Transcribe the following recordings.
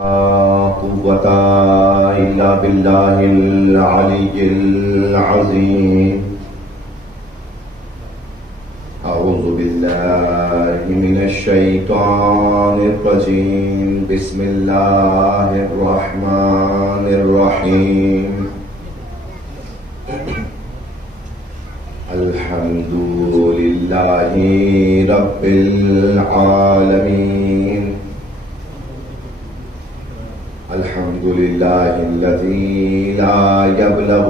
قوة إلا بالله العلي العظيم. أعوذ بالله من الشيطان الرجيم. بسم الله الرحمن الرحيم. الحمد لله رب العالمين. الحمد لله الذي لا يبلغ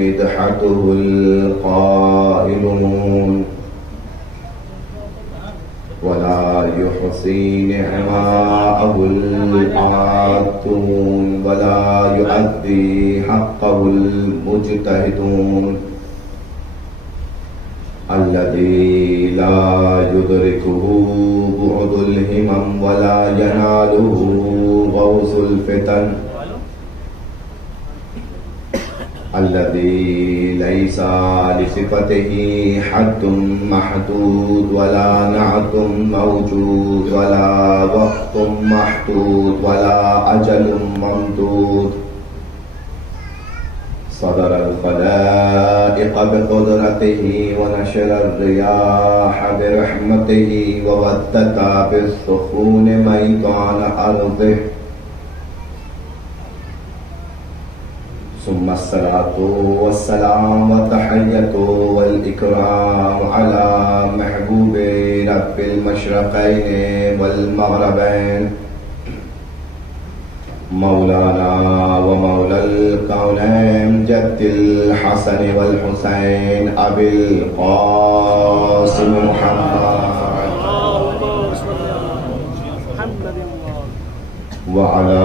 مدحته القائلون ولا يحصي نعماءه العادون ولا يؤدي حقه المجتهدون. الذي لا يدركه بعد الهمم ولا يناله غوث الفتن. الذي ليس لصفته حد محدود ولا نعت موجود ولا وقت محدود ولا أجل ممدود. صدر الخلائق بقدرته ونشر الرياح برحمته وودت بالسخون ميدان أرضه. ثم الصلاة والسلام والتحية والإكرام على محبوب رب المشرقين والمغربين مولانا ومولى الكونين جد الحسن والحسين أبي القاسم محمد وعلى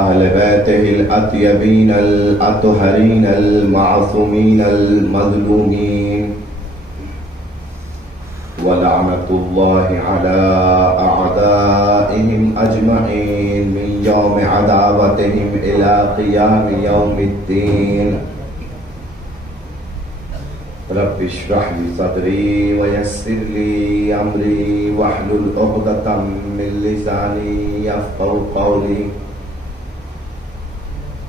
أهل بيته الأطيبين الأطهرين المعصومين المظلومين. ولعنة الله على أعدائهم أجمعين من يوم عداوتهم إلى قيام يوم الدين. رب اشرح لي صدري ويسر لي أمري واحلل عقدة من لساني يفقهوا قولي.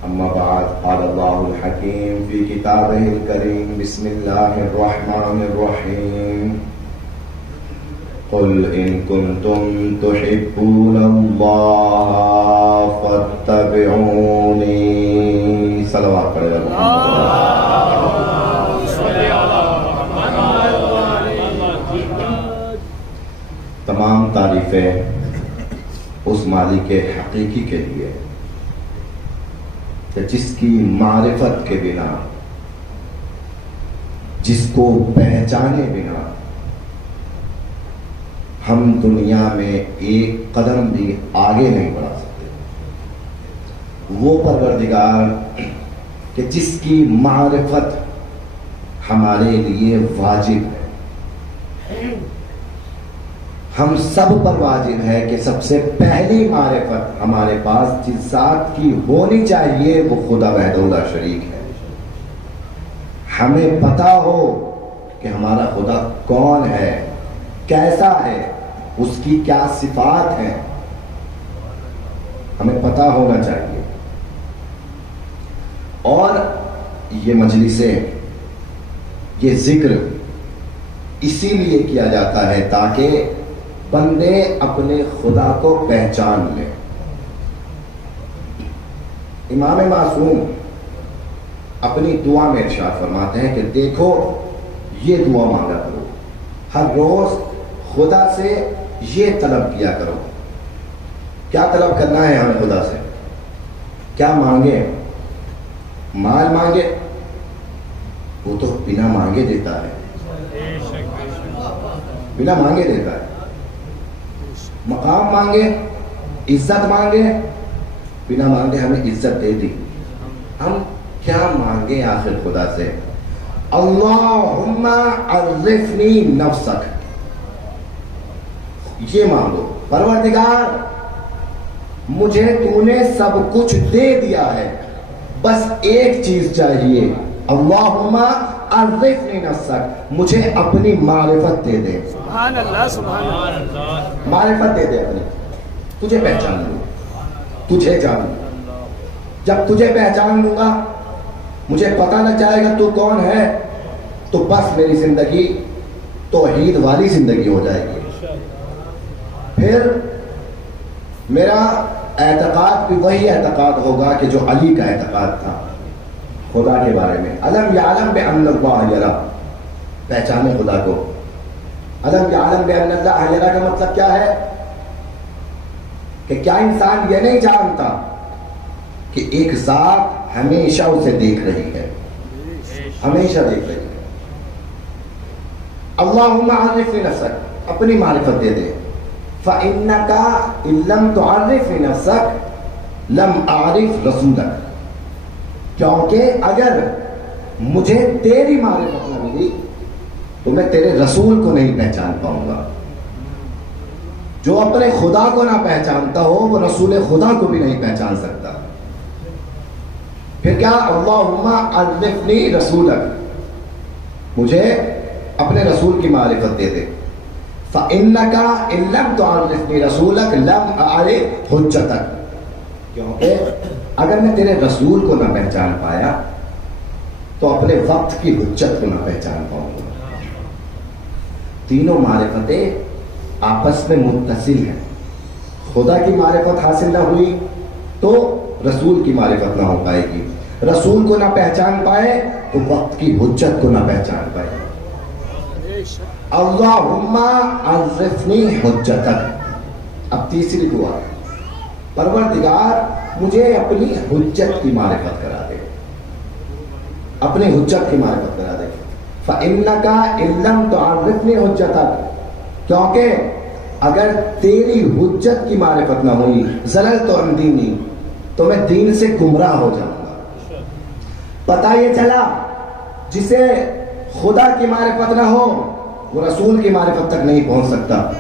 أما بعد، قال الله الحكيم في كتابه الكريم. بسم الله الرحمن الرحيم. قل إن كنتم تحبون الله فاتبعوني. صلوات تمام تعریفیں اس مالک حقیقی کے لیے کہ جس کی معرفت کے بنا، جس کو پہچانے بنا ہم دنیا میں ایک قدم بھی آگے نہیں بڑھا سکتے. وہ پروردگار کہ جس کی معرفت ہمارے لیے واجب ہے. ہم سب پر واجب ہے کہ سب سے پہلی معرفت ہمارے پاس جس ذات کی ہونی چاہیے وہ خدا وحدہ لا شریک ہے. ہمیں پتا ہو کہ ہمارا خدا کون ہے، کیسا ہے، اس کی کیا صفات ہیں، ہمیں پتا ہونا چاہیے. اور یہ مجلسیں، یہ ذکر اسی لیے کیا جاتا ہے تاکہ بندے اپنے خدا کو پہچان لیں. امام معصوم اپنی دعا میں ارشاد فرماتے ہیں کہ دیکھو یہ دعا مانگا کرو، ہر روز خدا سے یہ طلب کیا کرو. کیا طلب کرنا ہے ہمیں خدا سے؟ کیا مانگے؟ مال مانگے؟ وہ تو بنا مانگے دیتا ہے، بنا مانگے دیتا ہے. مقام مانگے، عزت مانگے، بنا مانگے ہمیں عزت دے دی. ہم کیا مانگے آخر خدا سے؟ اللہم عرفنی نفسک، یہ مانگو پروردگار مجھے تو نے سب کچھ دے دیا ہے، بس ایک چیز چاہیے. اللہم عرفنی نفسک، مجھے اپنی معرفت دے دے. سبحان اللہ سبحان اللہ. معرفت دے دے اپنی، تجھے پہچان لوں. تجھے جانوں. جب تجھے پہچان لوں گا, مجھے پتہ نہ چلے گا تو کون ہے, تو بس میری زندگی توحید والی زندگی ہو جائے گی. پھر میرا اعتقاد بھی وہی اعتقاد ہوگا کہ جو علی کا اعتقاد تھا خدا کے بارے میں. الم یعلم بان اللہ یری, پہچانے خدا کو. الم یعلم بان اللہ یری کا مطلب کیا ہے کہ کیا انسان یہ نہیں جانتا کہ ایک ذات ہمیشہ اسے دیکھ رہی ہے, ہمیشہ دیکھ رہی ہے. اللہم عرفنی نفسک, اپنی معرفت دے دے. فإنک ان لم تعرف نفسک لم اعرف رسولک, کیونکہ اگر مجھے تیری معرفت نہ ملی تو میں تیرے رسول کو نہیں پہچان پاؤں گا. جو اپنے خدا کو نہ پہچانتا ہو وہ رسول خدا کو بھی نہیں پہچان سکتا. پھر کیا, اللہم عرفنی رسولک, مجھے اپنے رسول کی معرفت دے دے. فإنک ان لم تعرفنی رسولک لم اعرف حجتک, کیونکہ اگر میں تیرے رسول کو نہ پہچان پایا تو اپنے وقت کی حجت کو نہ پہچان پاؤں گا. تینوں معرفتیں آپس میں متصل ہیں. خدا کی معرفت حاصل نہ ہوئی تو رسول کی معرفت نہ ہو پائے گی. رسول کو نہ پہچان پائے تو وقت کی حجت کو نہ پہچان پائے. اللہم عرفنی حجتک. اب تیسری دعا, پروردگار مجھے اپنی حجت کی معرفت کرا دے, اپنی حجت کی معرفت کرا دے. فإنک ان لم تعرفنی حجتک, کیونکہ اگر تیری حجت کی معرفت نہ ہوئی, زللت عن دینی, تو میں دین سے گمراہ ہو جاؤں گا. پتہ یہ چلا جسے خدا کی معرفت نہ ہو وہ رسول کی معرفت تک نہیں پہنچ سکتا.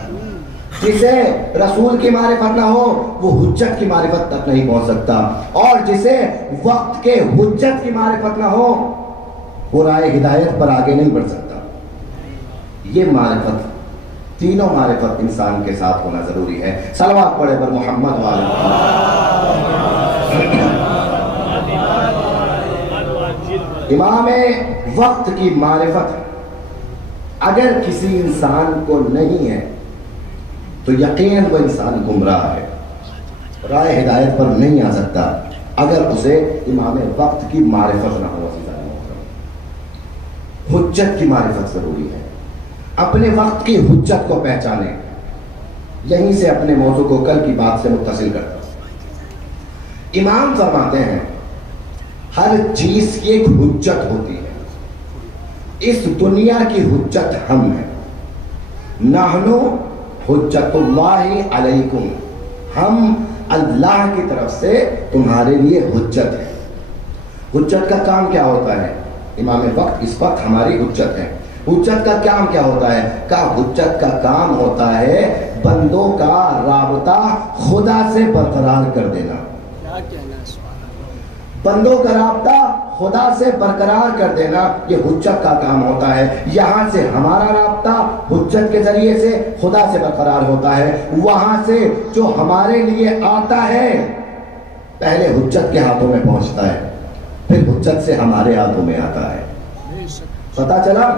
جسے رسول کی معرفت نہ ہو وہ حجت کی معرفت تک نہیں پہنچ سکتا. اور جسے وقت کے حجت کی معرفت نہ ہو وہ راہ ہدایت پر آگے نہیں بڑھ سکتا. یہ معرفت, تینوں معرفت انسان کے ساتھ ہونا ضروری ہے. صلوات پڑھے پر محمد امام وقت کی معرفت اگر کسی انسان کو نہیں ہے تو یقیناً وہ انسان گمراہ ہے, راہ ہدایت پر نہیں آ سکتا اگر اسے امام وقت کی معرفت نہ ہو. حجت کی معرفت ضروری ہے. اپنے وقت کی حجت کو پہچانے. یہیں سے اپنے موضوع کو کل کی بات سے متصل کرتا ہوں. امام فرماتے ہیں ہر چیز کی ایک حجت ہوتی ہے. اس دنیا کی حجت ہم ہیں. نحن حجت اللہ علیکم, ہم اللہ کی طرف سے تمہارے لیے حجت ہے. حجت کا کام کیا ہوتا ہے؟ امام وقت اس وقت ہماری حجت ہے. حجت کا کام کیا ہوتا ہے؟ حجت کا کام ہوتا ہے بندوں کا رابطہ خدا سے برقرار کر دینا. بندوں کا رابطہ خدا سے برقرار کر دینا یہ حجت کا کام ہوتا ہے. یہاں سے ہمارا رابطہ حجت کے ذریعے سے خدا سے برقرار ہوتا ہے. وہاں سے جو ہمارے لیے آتا ہے پہلے حجت کے ہاتھوں میں پہنچتا ہے, پھر حجت سے ہمارے ہاتھوں میں آتا ہے. پتا چلا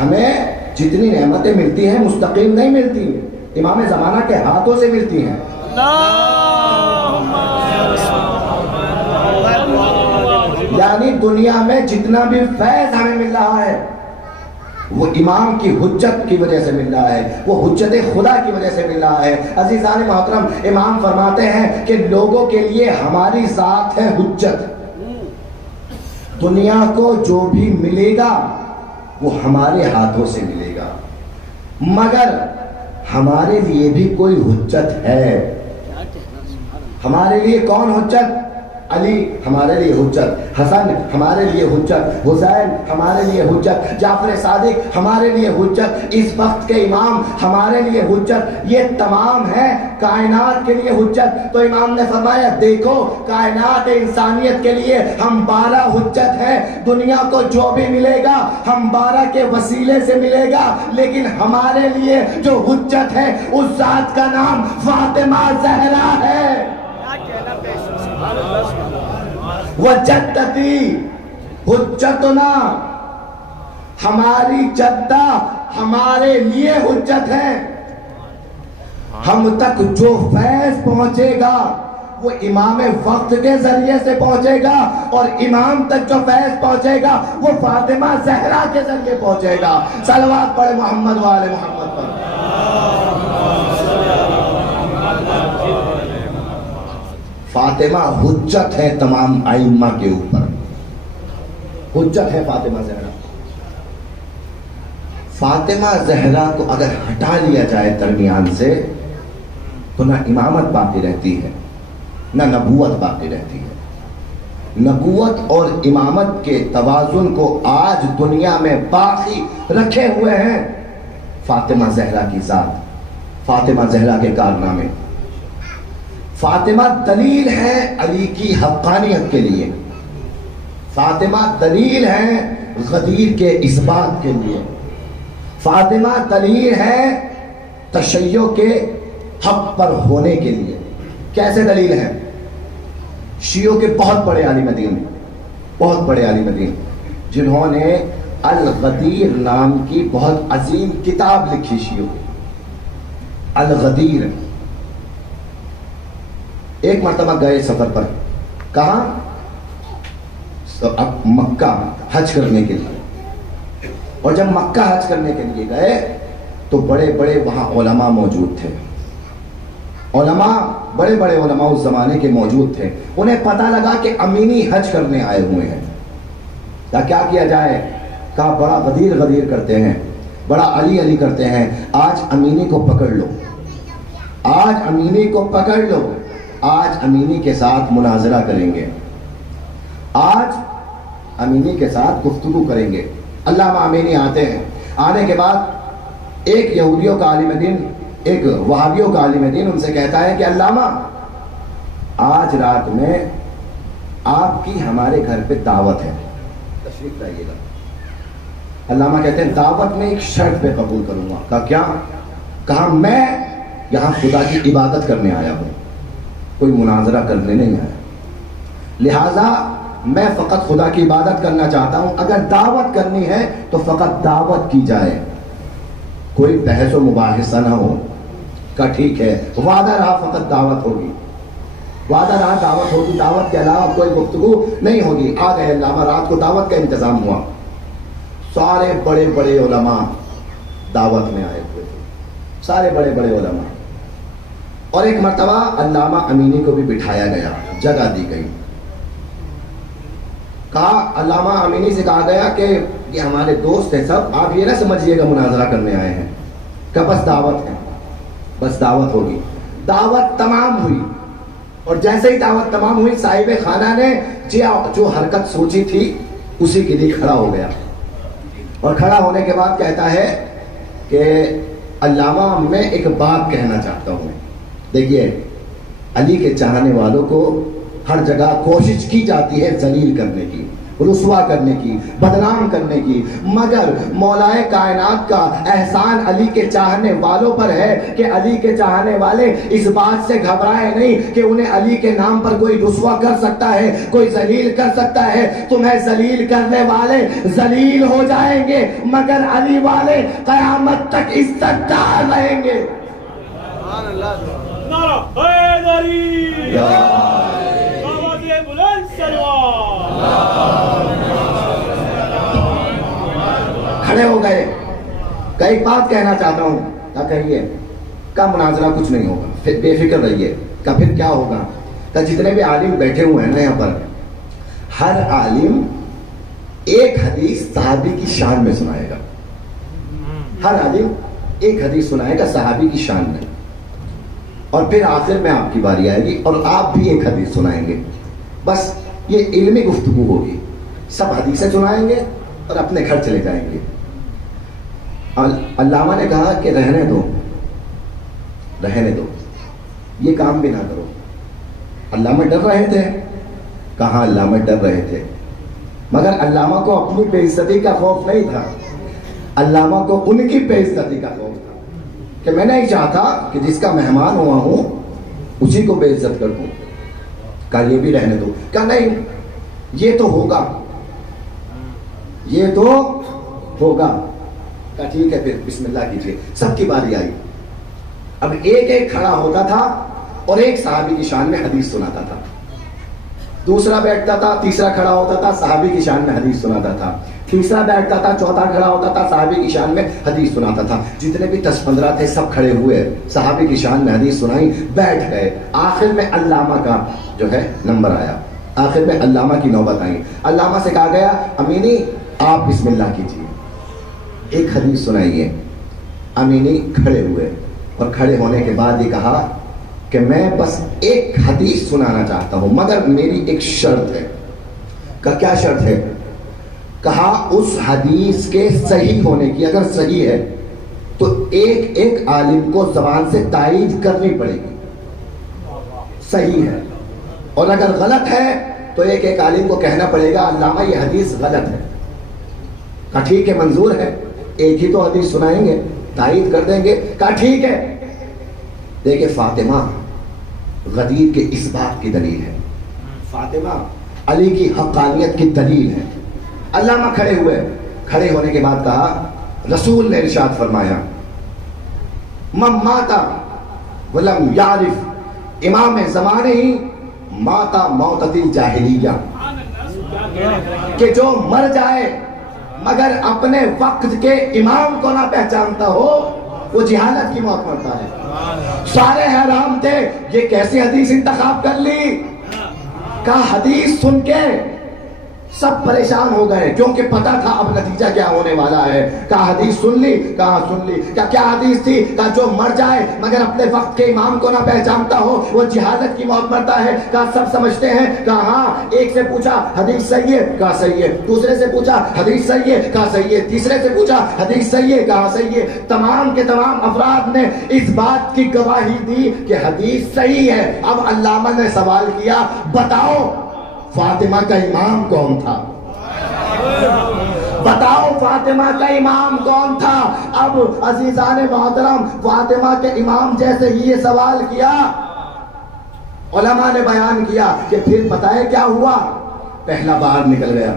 ہمیں جتنی نعمتیں ملتی ہیں مستقیم نہیں ملتی, امام زمانہ کے ہاتھوں سے ملتی ہیں. یعنی دنیا میں جتنا بھی فیض ہمیں مل رہا ہے وہ امام کی حجت کی وجہ سے مل رہا ہے, وہ حجت خدا کی وجہ سے مل رہا ہے. عزیزان محترم, امام فرماتے ہیں کہ لوگوں کے لیے ہماری ذات ہے حجت. دنیا کو جو بھی ملے گا وہ ہمارے ہاتھوں سے ملے گا, مگر ہمارے لیے بھی کوئی حجت ہے. ہمارے لیے کون حجت؟ علی ہمارے لیے حجت, حسن ہمارے لیے حجت, حسین ہمارے لیے حجت, جعفر صادق ہمارے لیے حجت, اس وقت کے امام ہمارے لیے حجت. یہ تمام ہے کائنات کے لیے حجت. تو امام نے فرمایا دیکھو کائنات انسانیت کے لیے ہم 12 حجت ہیں. دنیا کو جو بھی ملے گا ہم 12 کے وسیلے سے ملے گا, لیکن ہمارے لیے جو حجت ہے اس ذات کا نام فاطمہ زہرا ہے. وجدتی حجتنا، ہماری جدہ ہمارے لیے حجت ہے. ہم تک جو فیض پہنچے گا وہ امام وقت کے ذریعے سے پہنچے گا، اور امام تک جو فیض پہنچے گا وہ فاطمہ زہرا کے ذریعے پہنچے گا. صلوات پڑھے محمد وآل محمد پر. فاطمہ حجت ہے تمام ائمہ کے اوپر، حجت ہے فاطمہ زہرا. فاطمہ زہرا کو اگر ہٹا لیا جائے درمیان سے تو نہ امامت باقی رہتی ہے نہ نبوت باقی رہتی ہے. نبوت اور امامت کے توازن کو آج دنیا میں باقی رکھے ہوئے ہیں فاطمہ زہرا کی ذات، فاطمہ زہرا کے کارنامے. فاطمہ دلیل ہے علی کی حقانیت کے لیے، فاطمہ دلیل ہے غدیر کے اثبات کے لیے، فاطمہ دلیل ہے تشیع کے حق پر ہونے کے لیے. کیسے دلیل ہے؟ شیعوں کے بہت بڑے عالم دین، بہت بڑے عالم دین جنہوں نے الغدیر نام کی بہت عظیم کتاب لکھی شیعوں کی. الغدیر. ایک مرتبہ گئے سفر پر، کہاں؟ مکہ حج کرنے کے لیے. اور جب مکہ حج کرنے کے لیے گئے تو بڑے بڑے وہاں علماء موجود تھے. علماء، بڑے بڑے علماء اس زمانے کے موجود تھے. انہیں پتہ لگا کہ امینی حج کرنے آئے ہوئے ہیں. کیا کیا جائے؟ کہا بڑا غدیر غدیر کرتے ہیں، بڑا علی علی کرتے ہیں، آج امینی کو پکڑ لو، آج امینی کو پکڑ لو، آج امینی کے ساتھ مناظرہ کریں گے، آج امینی کے ساتھ گفتگو کریں گے. علامہ امینی آتے ہیں. آنے کے بعد ایک یہودیوں کا عالم دین، ایک وہابیوں کا عالم دین ان سے کہتا ہے کہ علامہ آج رات میں آپ کی ہمارے گھر پہ دعوت ہے، تشریف لائیے گا. علامہ کہتے ہیں دعوت میں ایک شرط پہ قبول کروں گا. کہا کیا؟ کہا میں یہاں خدا کی عبادت کرنے آیا ہوں، کوئی مناظرہ کرنے نہیں آیا، لہذا میں فقط خدا کی عبادت کرنا چاہتا ہوں. اگر دعوت کرنی ہے تو فقط دعوت کی جائے، کوئی بحث و مباحثہ نہ ہو. کہ ٹھیک ہے، وعدہ رہا فقط دعوت ہوگی، وعدہ رہا دعوت ہوگی، دعوت کے علاوہ کوئی گفتگو نہیں ہوگی. آ گئے علامہ، رات کو دعوت کا انتظام ہوا. سارے بڑے بڑے علماء دعوت میں آئے ہوئے تھے، سارے بڑے بڑے علماء. اور ایک مرتبہ علامہ امینی کو بھی بٹھایا گیا، جگہ دی گئی. کہا علامہ امینی سے کہا گیا کہ یہ ہمارے دوست ہیں سب، آپ یہ نہ سمجھیے گا مناظرہ کرنے آئے ہیں، کہ بس دعوت ہے، بس دعوت ہوگی. دعوت تمام ہوئی، اور جیسے ہی دعوت تمام ہوئی صاحب خانہ نے جو حرکت سوچی تھی اسی کے لیے کھڑا ہو گیا. اور کھڑا ہونے کے بعد کہتا ہے کہ علامہ میں ایک بات کہنا چاہتا ہوں. دیکھیے علی کے چاہنے والوں کو ہر جگہ کوشش کی جاتی ہے ذلیل کرنے کی، رسوا کرنے کی، بدنام کرنے کی، مگر مولائے کائنات کا احسان علی کے چاہنے والوں پر ہے کہ علی کے چاہنے والے اس بات سے گھبرائے نہیں کہ انہیں علی کے نام پر کوئی رسوا کر سکتا ہے، کوئی ذلیل کر سکتا ہے. تمہیں ذلیل کرنے والے ذلیل ہو جائیں گے مگر علی والے قیامت تک عزت دار رہیں گے. کھڑے ہو گئے. کئی بات کہنا چاہتا ہوں. کیا کہیے؟ کا مناظرہ کچھ نہیں ہوگا، بے فکر رہیے. کا پھر کیا ہوگا؟ کہ جتنے بھی عالم بیٹھے ہوئے ہیں یہاں پر، ہر عالم ایک حدیث صحابی کی شان میں سنائے گا. ہر عالم ایک حدیث سنائے گا صحابی کی شان میں، اور پھر آخر میں آپ کی باری آئے گی اور آپ بھی ایک حدیث سنائیں گے. بس یہ علمی گفتگو ہوگی. سب حدیثیں سنائیں گے اور اپنے گھر چلے جائیں گے. علامہ نے کہا کہ رہنے دو، رہنے دو، یہ کام بھی نہ کرو. علامہ ڈر رہے تھے. کہاں علامہ ڈر رہے تھے، مگر علامہ کو اپنی بے عزتی کا خوف نہیں تھا، علامہ کو ان کی بے عزتی کا خوف تھا کہ میں نہیں چاہتا کہ جس کا مہمان ہوا ہوں اسی کو بے عزت کر دوں. کہا یہ بھی رہنے دو. کہا نہیں، یہ تو ہوگا، یہ تو ہوگا. کہا ٹھیک ہے پھر بسم اللہ کیجیے. سب کی باری آئی. اب ایک ایک کھڑا ہوتا تھا اور ایک صحابی کی شان میں حدیث سناتا تھا. دوسرا بیٹھتا تھا، تیسرا کھڑا ہوتا تھا، صحابی کی شان میں حدیث سناتا تھا. تیسرا بیٹھتا تھا، چوتھا کھڑا ہوتا تھا، صحابی کی شان میں حدیث سناتا تھا. جتنے بھی 10-15 تھے سب کھڑے ہوئے، صحابی کی شان میں حدیث سنائی، بیٹھ گئے. آخر میں علامہ کا جو ہے نمبر آیا. آخر میں علامہ کی نوبت آئی. علامہ سے کہا گیا امینی آپ بسم اللہ کیجیے، ایک حدیث سنائیے. امینی کھڑے ہوئے اور کھڑے ہونے کے بعد یہ کہا کہ میں بس ایک حدیث سنانا چاہتا ہوں مگر میری ایک شرط ہے. کہ کیا شرط ہے؟ کہا اس حدیث کے صحیح ہونے کی، اگر صحیح ہے تو ایک ایک عالم کو زبان سے تائید کرنی پڑے گی، صحیح ہے. اور اگر غلط ہے تو ایک ایک عالم کو کہنا پڑے گا علامہ یہ حدیث غلط ہے. کہا ٹھیک ہے منظور ہے، ایک ہی تو حدیث سنائیں گے، تائید کر دیں گے. کہا ٹھیک ہے. دیکھیں فاطمہ غدیر کے اس بات کی دلیل ہے، فاطمہ علی کی حقانیت کی دلیل ہے. علامہ کھڑے ہوئے، کھڑے ہونے کے بعد کہا رسول نے ارشاد فرمایا من ماتا ولم یعرف امام زمانے ہی ماتا موتۃ الجاہلیہ، کہ جو مر جائے مگر اپنے وقت کے امام کو نہ پہچانتا ہو وہ جہالت کی موت مرتا ہے. سارے حیران تھے یہ کیسی حدیث انتخاب کر لی. کہا حدیث سن کے سب پریشان ہو گئے کیونکہ پتا تھا اب نتیجہ کیا ہونے والا ہے. کہا حدیث سن لی؟ کہا سن لی. کہا کیا حدیث تھی؟ کہا جو مر جائے مگر اپنے وقت کے امام کو نہ پہچانتا ہو وہ جہالت کی موت مرتا ہے. کہا سب سمجھتے ہیں؟ کہا ہاں. ایک سے پوچھا حدیث صحیح ہے؟ کہا صحیح ہے. دوسرے سے پوچھا حدیث صحیح ہے؟ کہا صحیح ہے. تیسرے سے پوچھا حدیث صحیح ہے؟ کہا صحیح ہے. تمام کے تمام افراد نے اس بات کی گواہی دی کہ حدیث صحیح ہے. اب علامہ نے سوال کیا بتاؤ فاطمہ کا امام کون تھا؟ بتاؤ فاطمہ کا امام کون تھا؟ اب عزیزان محترم فاطمہ کے امام جیسے ہی یہ سوال کیا علماء نے بیان کیا کہ پھر پتہ ہے کیا ہوا؟ پہلا باہر نکل گیا،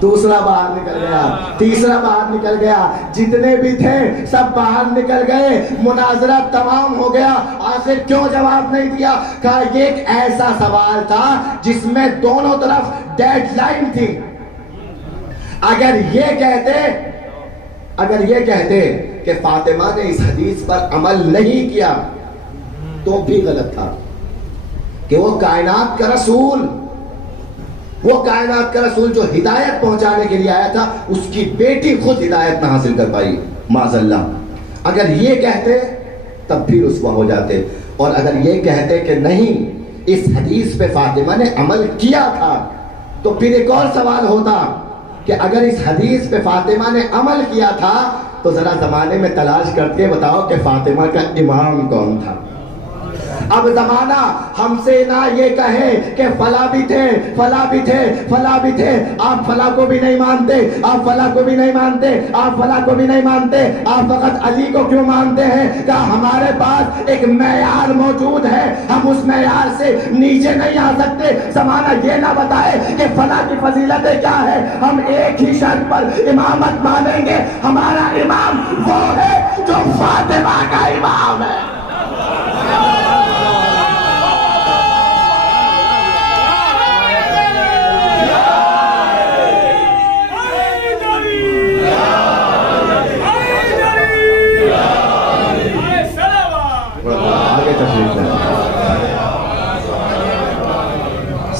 دوسرا باہر نکل گیا، تیسرا باہر نکل گیا، جتنے بھی تھے سب باہر نکل گئے. مناظرہ تمام ہو گیا. آخر کیوں جواب نہیں دیا؟ کہا یہ ایک ایسا سوال تھا جس میں دونوں طرف ڈیڈ لائن تھی. اگر یہ کہتے کہ فاطمہ نے اس حدیث پر عمل نہیں کیا تو بھی غلط تھا کہ وہ کائنات کا رسول جو ہدایت پہنچانے کے لیے آیا تھا اس کی بیٹی خود ہدایت نہ حاصل کر پائی معاذ اللہ. اگر یہ کہتے تب بھی رسوا ہو جاتے. اور اگر یہ کہتے کہ نہیں اس حدیث پہ فاطمہ نے عمل کیا تھا تو پھر ایک اور سوال ہوتا کہ اگر اس حدیث پہ فاطمہ نے عمل کیا تھا تو ذرا زمانے میں تلاش کر کے بتاؤ کہ فاطمہ کا امام کون تھا. اب زمانہ ہم سے نہ یہ کہے کہ فلاں بھی تھے، فلاں بھی تھے، فلاں بھی تھے. آپ فلاں کو بھی نہیں مانتے، آپ فلاں کو بھی نہیں مانتے، آپ فلاں کو بھی نہیں مانتے، آپ فقط علی کو کیوں مانتے ہیں؟ کہ ہمارے پاس ایک معیار موجود ہے، ہم اس معیار سے نیچے نہیں آ سکتے. زمانہ یہ نہ بتائے کہ فلاں کی فضیلتیں کیا ہے، ہم ایک ہی شرط پر امامت مانیں گے، ہمارا امام وہ ہے جو فاطمہ کا امام ہے.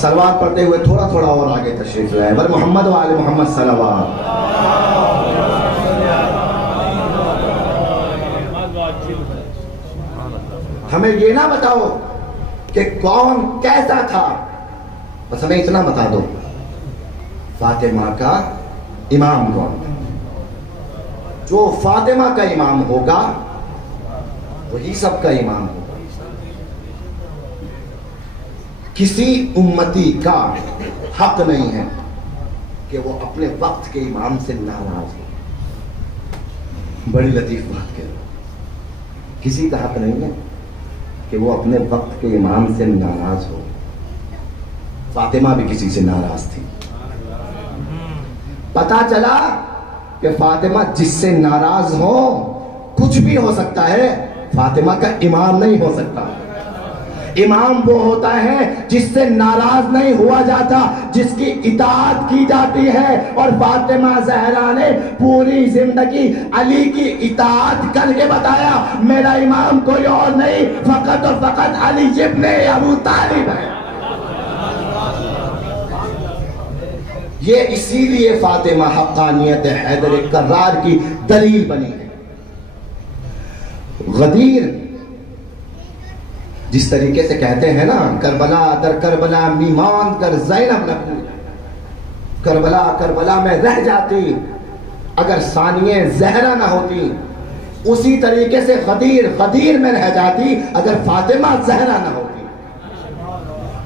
صلوات پڑھتے ہوئے تھوڑا تھوڑا اور آگے تشریف لائے. بر محمد و آل محمد صلوات. ہمیں یہ نہ بتاؤ کہ کون کیسا تھا، بس ہمیں اتنا بتا دو فاطمہ کا امام کون تھا. جو فاطمہ کا امام ہوگا وہی سب کا امام ہوگا. کسی امتی کا حق نہیں ہے کہ وہ اپنے وقت کے امام سے ناراض ہو. بڑی لطیف بات کہہ رہا ہوں. کسی کا حق نہیں ہے کہ وہ اپنے وقت کے امام سے ناراض ہو. فاطمہ بھی کسی سے ناراض تھی. پتا چلا کہ فاطمہ جس سے ناراض ہو کچھ بھی ہو سکتا ہے، فاطمہ کا امام نہیں ہو سکتا۔ امام وہ ہوتا ہے جس سے ناراض نہیں ہوا جاتا، جس کی اطاعت کی جاتی ہے، اور فاطمہ زہرا نے پوری زندگی علی کی اطاعت کر کے بتایا میرا امام کوئی اور نہیں، فقط اور فقط علی ابن ابو طالب ہے۔ یہ اسی لیے فاطمہ حقانیت حیدر کرار کی دلیل بنی ہے۔ غدیر جس طریقے سے کہتے ہیں نا، کربلا در کربلا میمان کر زینب نہ پوچھ، کربلا کربلا میں رہ جاتی اگر ثانیہ زہرا نہ ہوتی، اسی طریقے سے غدیر غدیر میں رہ جاتی اگر فاطمہ زہرا نہ ہوتی۔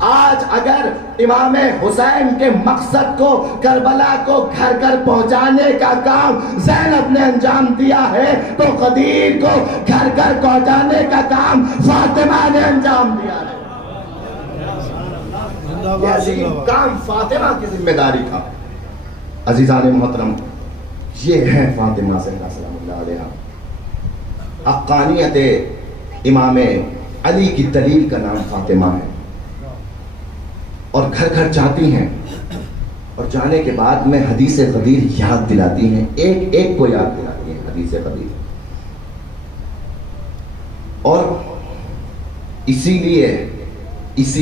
آج اگر امام حسین کے مقصد کو، کربلا کو گھر گھر پہنچانے کا کام زینب نے انجام دیا ہے، تو غدیر کو گھر گھر پہنچانے کا کام فاطمہ نے انجام دیا ہے۔ یہ عظیم کام فاطمہ کی ذمہ داری تھا۔ عزیزان محترم، یہ ہے فاطمہ زہرا سلام اللہ علیہا۔ حقانیت امام علی کی دلیل کا نام فاطمہ ہے، اور گھر گھر جاتی ہیں، اور جانے کے بعد میں حدیث غدیر یاد دلاتی ہیں، ایک ایک کو یاد دلاتی ہیں حدیث غدیر۔ اور اسی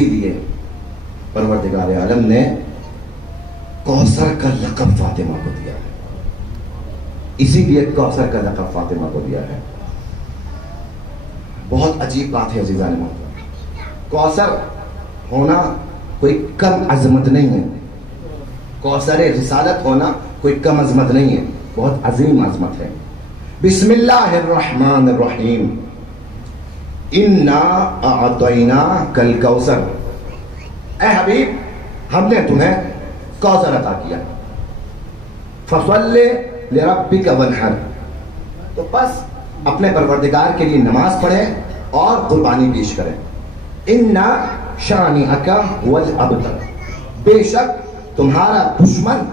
لیے پروردگار عالم نے کوثر کا لقب فاطمہ کو دیا ہے، اسی لیے کوثر کا لقب فاطمہ کو دیا ہے۔ بہت عجیب بات ہے عزیزان محترم، کوثر ہونا کوئی کم عظمت نہیں ہے، کوثر رسالت ہونا کوئی کم عظمت نہیں ہے، بہت عظیم عظمت ہے۔ بسم اللہ الرحمن الرحیم، انا اعطیناک الکوثر، اے حبیب ہم نے تمہیں کوثر عطا کیا، فصل لربک وانحر، تو بس اپنے پروردگار کے لیے نماز پڑھیں اور قربانی پیش کریں۔ انا شانئک هو الابتر، بے شک تمہارا دشمن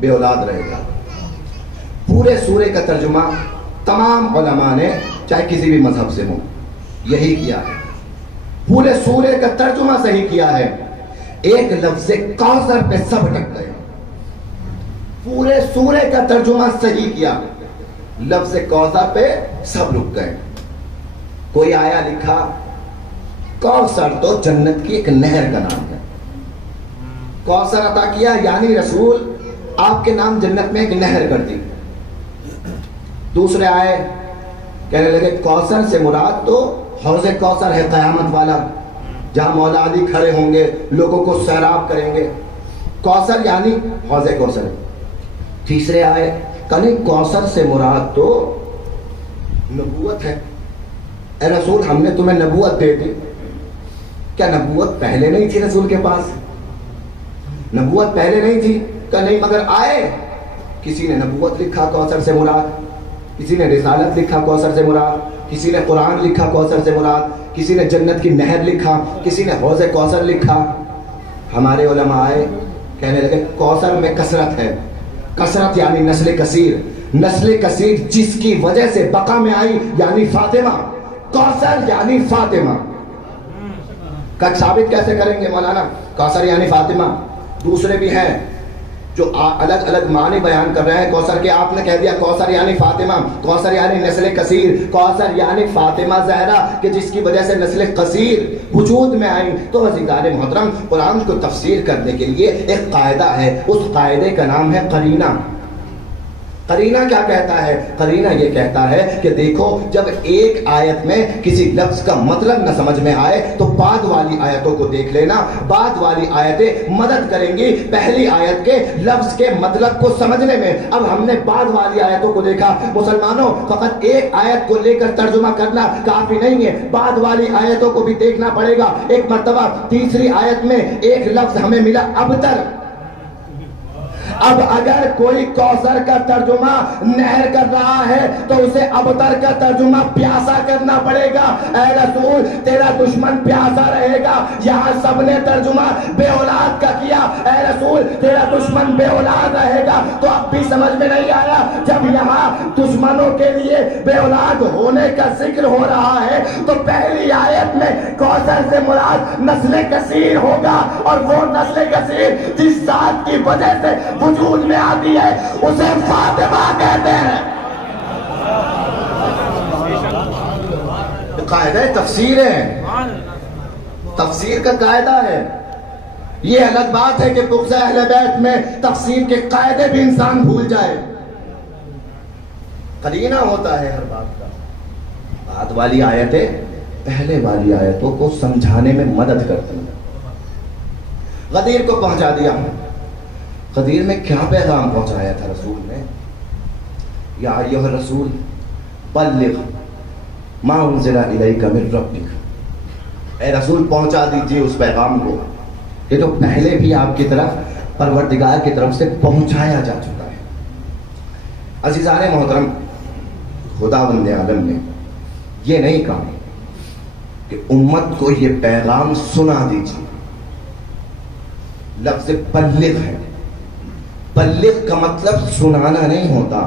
بے اولاد رہے گا۔ پورے سورے کا ترجمہ تمام علماء نے چاہے کسی بھی مذہب سے ہوں یہی کیا ہے، پورے سورے کا ترجمہ صحیح کیا ہے، ایک لفظ کوثر پہ سب اٹک گئے، پورے سورے کا ترجمہ صحیح کیا، لفظ کوثر پہ سب رک گئے۔ کوئی آیا لکھا کوثر تو جنت کی ایک نہر کا نام ہے، کوثر عطا کیا یعنی رسول آپ کے نام جنت میں ایک نہر کر دی۔ دوسرے آئے کہنے لگے کوثر سے مراد تو حوض کوثر ہے قیامت والا، جہاں مولا علی کھڑے ہوں گے لوگوں کو سیراب کریں گے، کوثر یعنی حوض کوثر۔ تیسرے آئے کہنے کوثر سے مراد تو نبوت ہے، اے رسول ہم نے تمہیں نبوت دے دی، کیا نبوت پہلے نہیں تھی رسول کے پاس؟ نبوت پہلے نہیں تھی کہ نہیں، مگر آئے کسی نے نبوت لکھا کوثر سے مراد، کسی نے رسالت لکھا کوثر سے مراد، کسی نے قرآن لکھا کوثر سے مراد، کسی نے جنت کی نہر لکھا، کسی نے حوض کوثر لکھا۔ ہمارے علماء آئے کہنے لگے کوثر میں کثرت ہے، کثرت یعنی نسل کثیر، نسل کثیر جس کی وجہ سے بقا میں آئی یعنی فاطمہ، کوثر یعنی فاطمہ۔ کچھ ثابت کیسے کریں گے مولانا؟ کوثر یعنی فاطمہ۔ دوسرے بھی ہیں جو الگ الگ معنی بیان کر رہے ہیں کوثر کے، آپ نے کہہ دیا کوثر یعنی فاطمہ، کوثر یعنی نسل کثیر، کوثر یعنی فاطمہ زہرا کہ جس کی وجہ سے نسل کثیر وجود میں آئی۔ تو عزیزان محترم، قرآن کو تفسیر کرنے کے لیے ایک قاعدہ ہے، اس قاعدے کا نام ہے قرینہ۔ قرینہ کیا کہتا ہے؟ قرینہ یہ کہتا ہے کہ دیکھو جب ایک آیت میں کسی لفظ کا مطلب نہ سمجھ میں آئے تو بعد والی آیتوں کو دیکھ لینا، بعد والی آیتیں مدد کریں گی پہلی آیت کے لفظ کے مطلب کو سمجھنے میں۔ اب ہم نے بعد والی آیتوں کو دیکھا، مسلمانوں فقط ایک آیت کو لے کر ترجمہ کرنا کافی نہیں ہے، بعد والی آیتوں کو بھی دیکھنا پڑے گا۔ ایک مرتبہ تیسری آیت میں ایک لفظ ہمیں ملا ابتر، اب اگر کوئی کوثر کا ترجمہ نہر کر رہا ہے تو اسے ابتر کا ترجمہ پیاسا کرنا پڑے گا۔ اے رسول تیرا دشمن پیاسا رہے گا، یہاں سب نے ترجمہ بے اولاد کا کیا، اے رسول تیرا دشمن بے اولاد رہے گا تو اب بھی سمجھ میں نہیں آیا؟ جب یہاں دشمنوں کے لیے بے اولاد ہونے کا ذکر ہو رہا ہے تو پہلی آیت میں کوثر سے مراد نسل کثیر ہوگا، اور وہ نسل کثیر جس ذات کی وجہ سے وجود میں آتی ہے اسے فاطمہ کہتے ہیں۔ قاعدہ تفسیر ہے، تفسیر کا قاعدہ ہے۔ یہ الگ بات ہے کہ بغض اہل بیت میں تفسیر کے قاعدے بھی انسان بھول جائے، قرینہ ہوتا ہے ہر بات کا۔ بعد والی آیتیں پہلے والی آیتوں کو سمجھانے میں مدد کرتی ہیں۔ غدیر کو پہنچا دیا، غدیر میں کیا پیغام پہنچایا تھا رسول نے؟ یا ایھا الرسول بلغ ما انزل الیک من ربک، اے رسول پہنچا دیجیے اس پیغام کو یہ تو پہلے بھی آپ کی طرف پروردگار کی طرف سے پہنچایا جا چکا ہے۔ عزیزان محترم، خداوند عالم نے یہ نہیں کہا کہ امت کو یہ پیغام سنا دیجیے، لفظ بلغ ہے۔ بلغ کا مطلب سنانا نہیں ہوتا،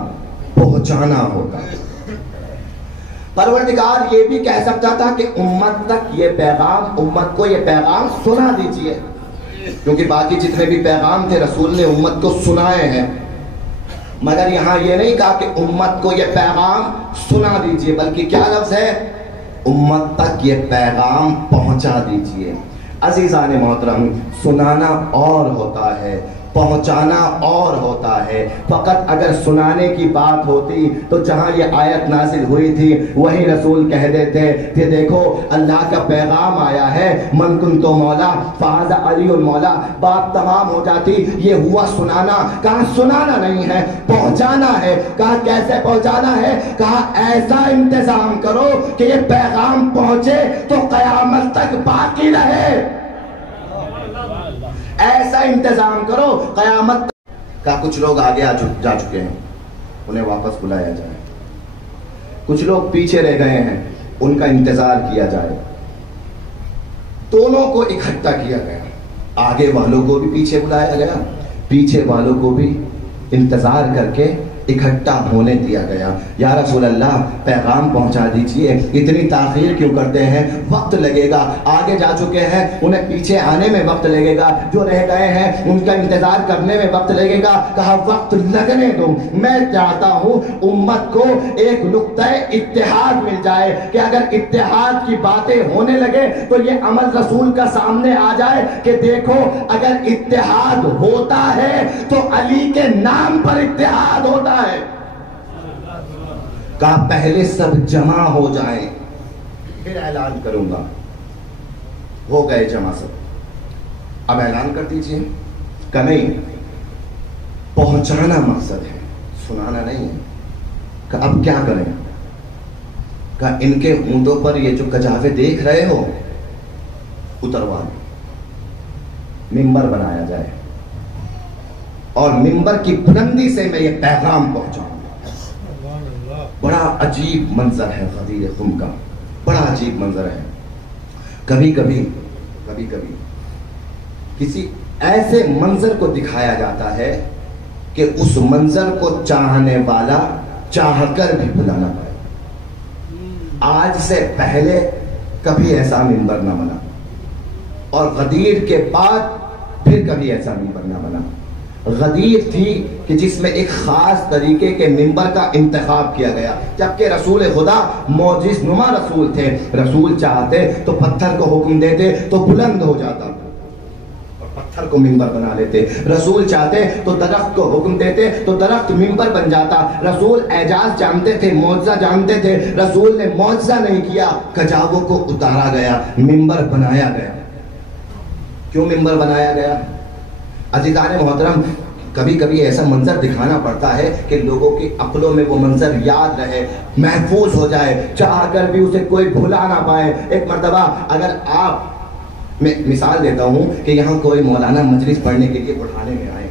پہنچانا ہوتا ہے۔ پروردگار یہ بھی کہہ سکتا تھا کہ امت تک یہ پیغام، امت کو یہ پیغام سنا دیجیے، کیونکہ باقی جتنے بھی پیغام تھے رسول نے امت کو سنائے ہیں، مگر یہاں یہ نہیں کہا کہ امت کو یہ پیغام سنا دیجیے، بلکہ کیا لفظ ہے؟ امت تک یہ پیغام پہنچا دیجیے۔ عزیزان محترم، سنانا اور ہوتا ہے، پہنچانا اور ہوتا ہے۔ فقط اگر سنانے کی بات ہوتی تو جہاں یہ آیت نازل ہوئی تھی وہی رسول کہہ دیتے کہ دیکھو اللہ کا پیغام آیا ہے، من کنتو مولا فہذا علی المولا، بات تمام ہو جاتی۔ یہ ہوا سنانا، کہا سنانا نہیں ہے، پہنچانا ہے۔ کہا کیسے پہنچانا ہے؟ کہا ایسا انتظام کرو کہ یہ پیغام پہنچے تو قیامت تک باقی رہے، ایسا انتظام کرو قیامت کا۔ کچھ لوگ آگے جا چکے ہیں، انہیں واپس بلایا جائے، کچھ لوگ پیچھے رہ گئے ہیں، ان کا انتظار کیا جائے۔ دونوں کو اکٹھا کیا گیا، آگے والوں کو بھی پیچھے بلایا گیا، پیچھے والوں کو بھی انتظار کر کے اکٹھا ہونے دیا گیا۔ یا رسول اللہ پیغام پہنچا دیجئے، اتنی تاخیر کیوں کرتے ہیں؟ وقت لگے گا، آگے جا چکے ہیں انہیں پیچھے آنے میں وقت لگے گا، جو رہ گئے ہیں ان کا انتظار کرنے میں وقت لگے گا۔ کہا وقت لگنے دو، میں چاہتا ہوں امت کو ایک نقطہ اتحاد مل جائے کہ اگر اتحاد کی باتیں ہونے لگے تو یہ عمل رسول کا سامنے آ جائے کہ دیکھو اگر اتحاد ہوتا ہے تو علی کے نام پر اتحاد ہوتا ہے۔ کہا پہلے سب جمع ہو جائیں پھر اعلان کروں گا۔ ہو گئے جمع سب، اب اعلان کر دیجئے۔ کہ نہیں، پہنچانا مقصد ہے، سنانا نہیں ہے۔ کہ اب کیا کریں؟ کہ ان کے ہونٹوں پر یہ جو کجاوے دیکھ رہے ہو اتروا دو، ممبر بنایا جائے اور ممبر کی بلندی سے میں یہ پیغام پہنچاؤں۔ بڑا عجیب منظر ہے غدیر خم کا، بڑا عجیب منظر ہے۔ کبھی کبھی کسی ایسے منظر کو دکھایا جاتا ہے کہ اس منظر کو چاہنے والا چاہ کر بھی بلا نہ پائے۔ آج سے پہلے کبھی ایسا ممبر نہ بنا، اور غدیر کے بعد پھر کبھی ایسا ممبر نہ بنا۔ غدیر تھی کہ جس میں ایک خاص طریقے کے ممبر کا انتخاب کیا گیا، جبکہ رسول خدا معجز نما رسول تھے۔ رسول چاہتے تو پتھر کو حکم دیتے تو بلند ہو جاتا اور پتھر کو ممبر بنا لیتے۔ رسول چاہتے تو درخت کو حکم دیتے تو درخت ممبر بن جاتا۔ رسول اعجاز جانتے تھے، معجزہ جانتے تھے، رسول نے معجزہ نہیں کیا، کجاووں کو اتارا گیا، ممبر بنایا گیا۔ کیوں ممبر بنایا گیا؟ عزیزان محترم، کبھی کبھی ایسا منظر دکھانا پڑتا ہے کہ لوگوں کی عقلوں میں وہ منظر یاد رہے، محفوظ ہو جائے، چاہ کر بھی اسے کوئی بھلا نہ پائے۔ ایک مرتبہ اگر آپ، میں مثال دیتا ہوں کہ یہاں کوئی مولانا مجلس پڑھنے کے لیے بٹھانے میں آئے،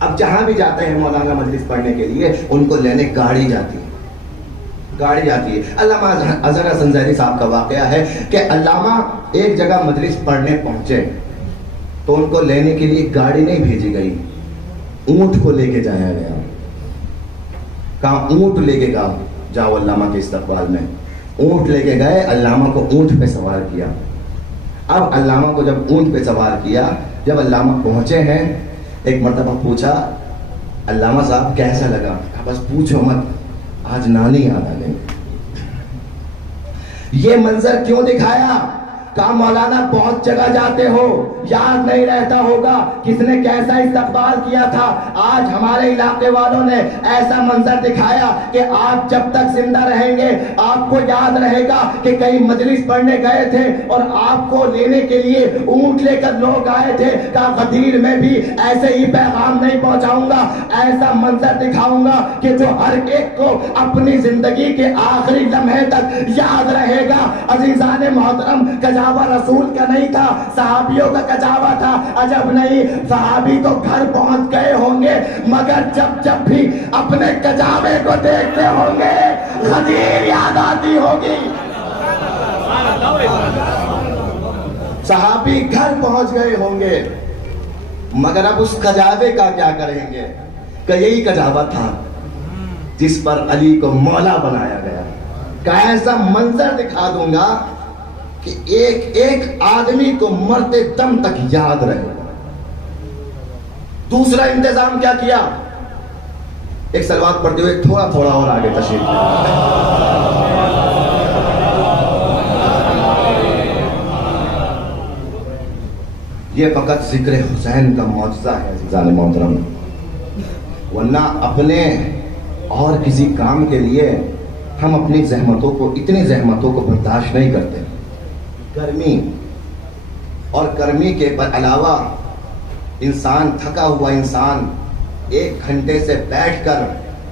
اب جہاں بھی جاتے ہیں مولانا مجلس پڑھنے کے لیے ان کو لینے گاڑی جاتی ہے۔ علامہ اظہر حسن ظہری صاحب کا واقعہ ہے کہ علامہ ایک جگہ مجلس پڑھنے پہنچے، تو ان کو لینے کے لیے گاڑی نہیں بھیجی گئی، اونٹ کو لے کے جایا گیا. کہا اونٹ لے کے جاؤ علامہ کے استقبال میں. اونٹ لے کے گئے، علامہ کو اونٹ پہ سوار کیا. اب علامہ کو جب اونٹ پہ سوار کیا، جب علامہ پہنچے ہیں، ایک مرتبہ پوچھا علامہ صاحب کیسا لگا؟ کہا بس پوچھو مت، آج نانی یاد آ گئی. یہ منظر کیوں دکھایا؟ کہا مولانا بہت جگہ جاتے ہو، یاد نہیں رہتا ہوگا کس نے کیسا استقبال کیا تھا. آج ہمارے علاقے والوں نے ایسا منظر دکھایا کہ آپ جب تک زندہ رہیں گے آپ کو یاد رہے گا کہ کئی مجلس پڑھنے گئے تھے اور آپ کو لینے کے لیے اونٹ لے کر لوگ آئے تھے. کہا غدیر میں بھی ایسے ہی پیغام نہیں پہنچاؤں گا، ایسا منظر دکھاؤں گا کہ جو ہر ایک کو اپنی زندگی کے آخری لمحے تک یاد رہے گا. عزیزان محترم، کجاوا رسول کا نہیں تھا، صحابیوں کا کجاوا تھا. عجب نہیں، صحابی تو گھر پہنچ گئے ہوں گے مگر جب بھی اپنے کجاوے کو دیکھتے ہوں گے غدیر یاد آتی ہوگی. صحابی گھر پہنچ گئے ہوں گے مگر اب اس کجاوے کا کیا کریں گے؟ کہ یہی کجاوا تھا جس پر علی کو مولا بنایا گیا. کہ ایسا منظر دکھا دوں گا کہ ایک ایک آدمی کو مرتے دم تک یاد رہے. دوسرا انتظام کیا کیا؟ ایک صلوات پڑھتے ہوئے تھوڑا تھوڑا اور آگے تشریف یہ فقط ذکر حسین کا معجزہ ہے عزیزان محترم، ورنہ اپنے اور کسی کام کے لیے ہم اپنی زحمتوں کو، اتنی زحمتوں کو برداشت نہیں کرتے. گرمی اور گرمی کے علاوہ انسان تھکا ہوا انسان 1 گھنٹے سے بیٹھ کر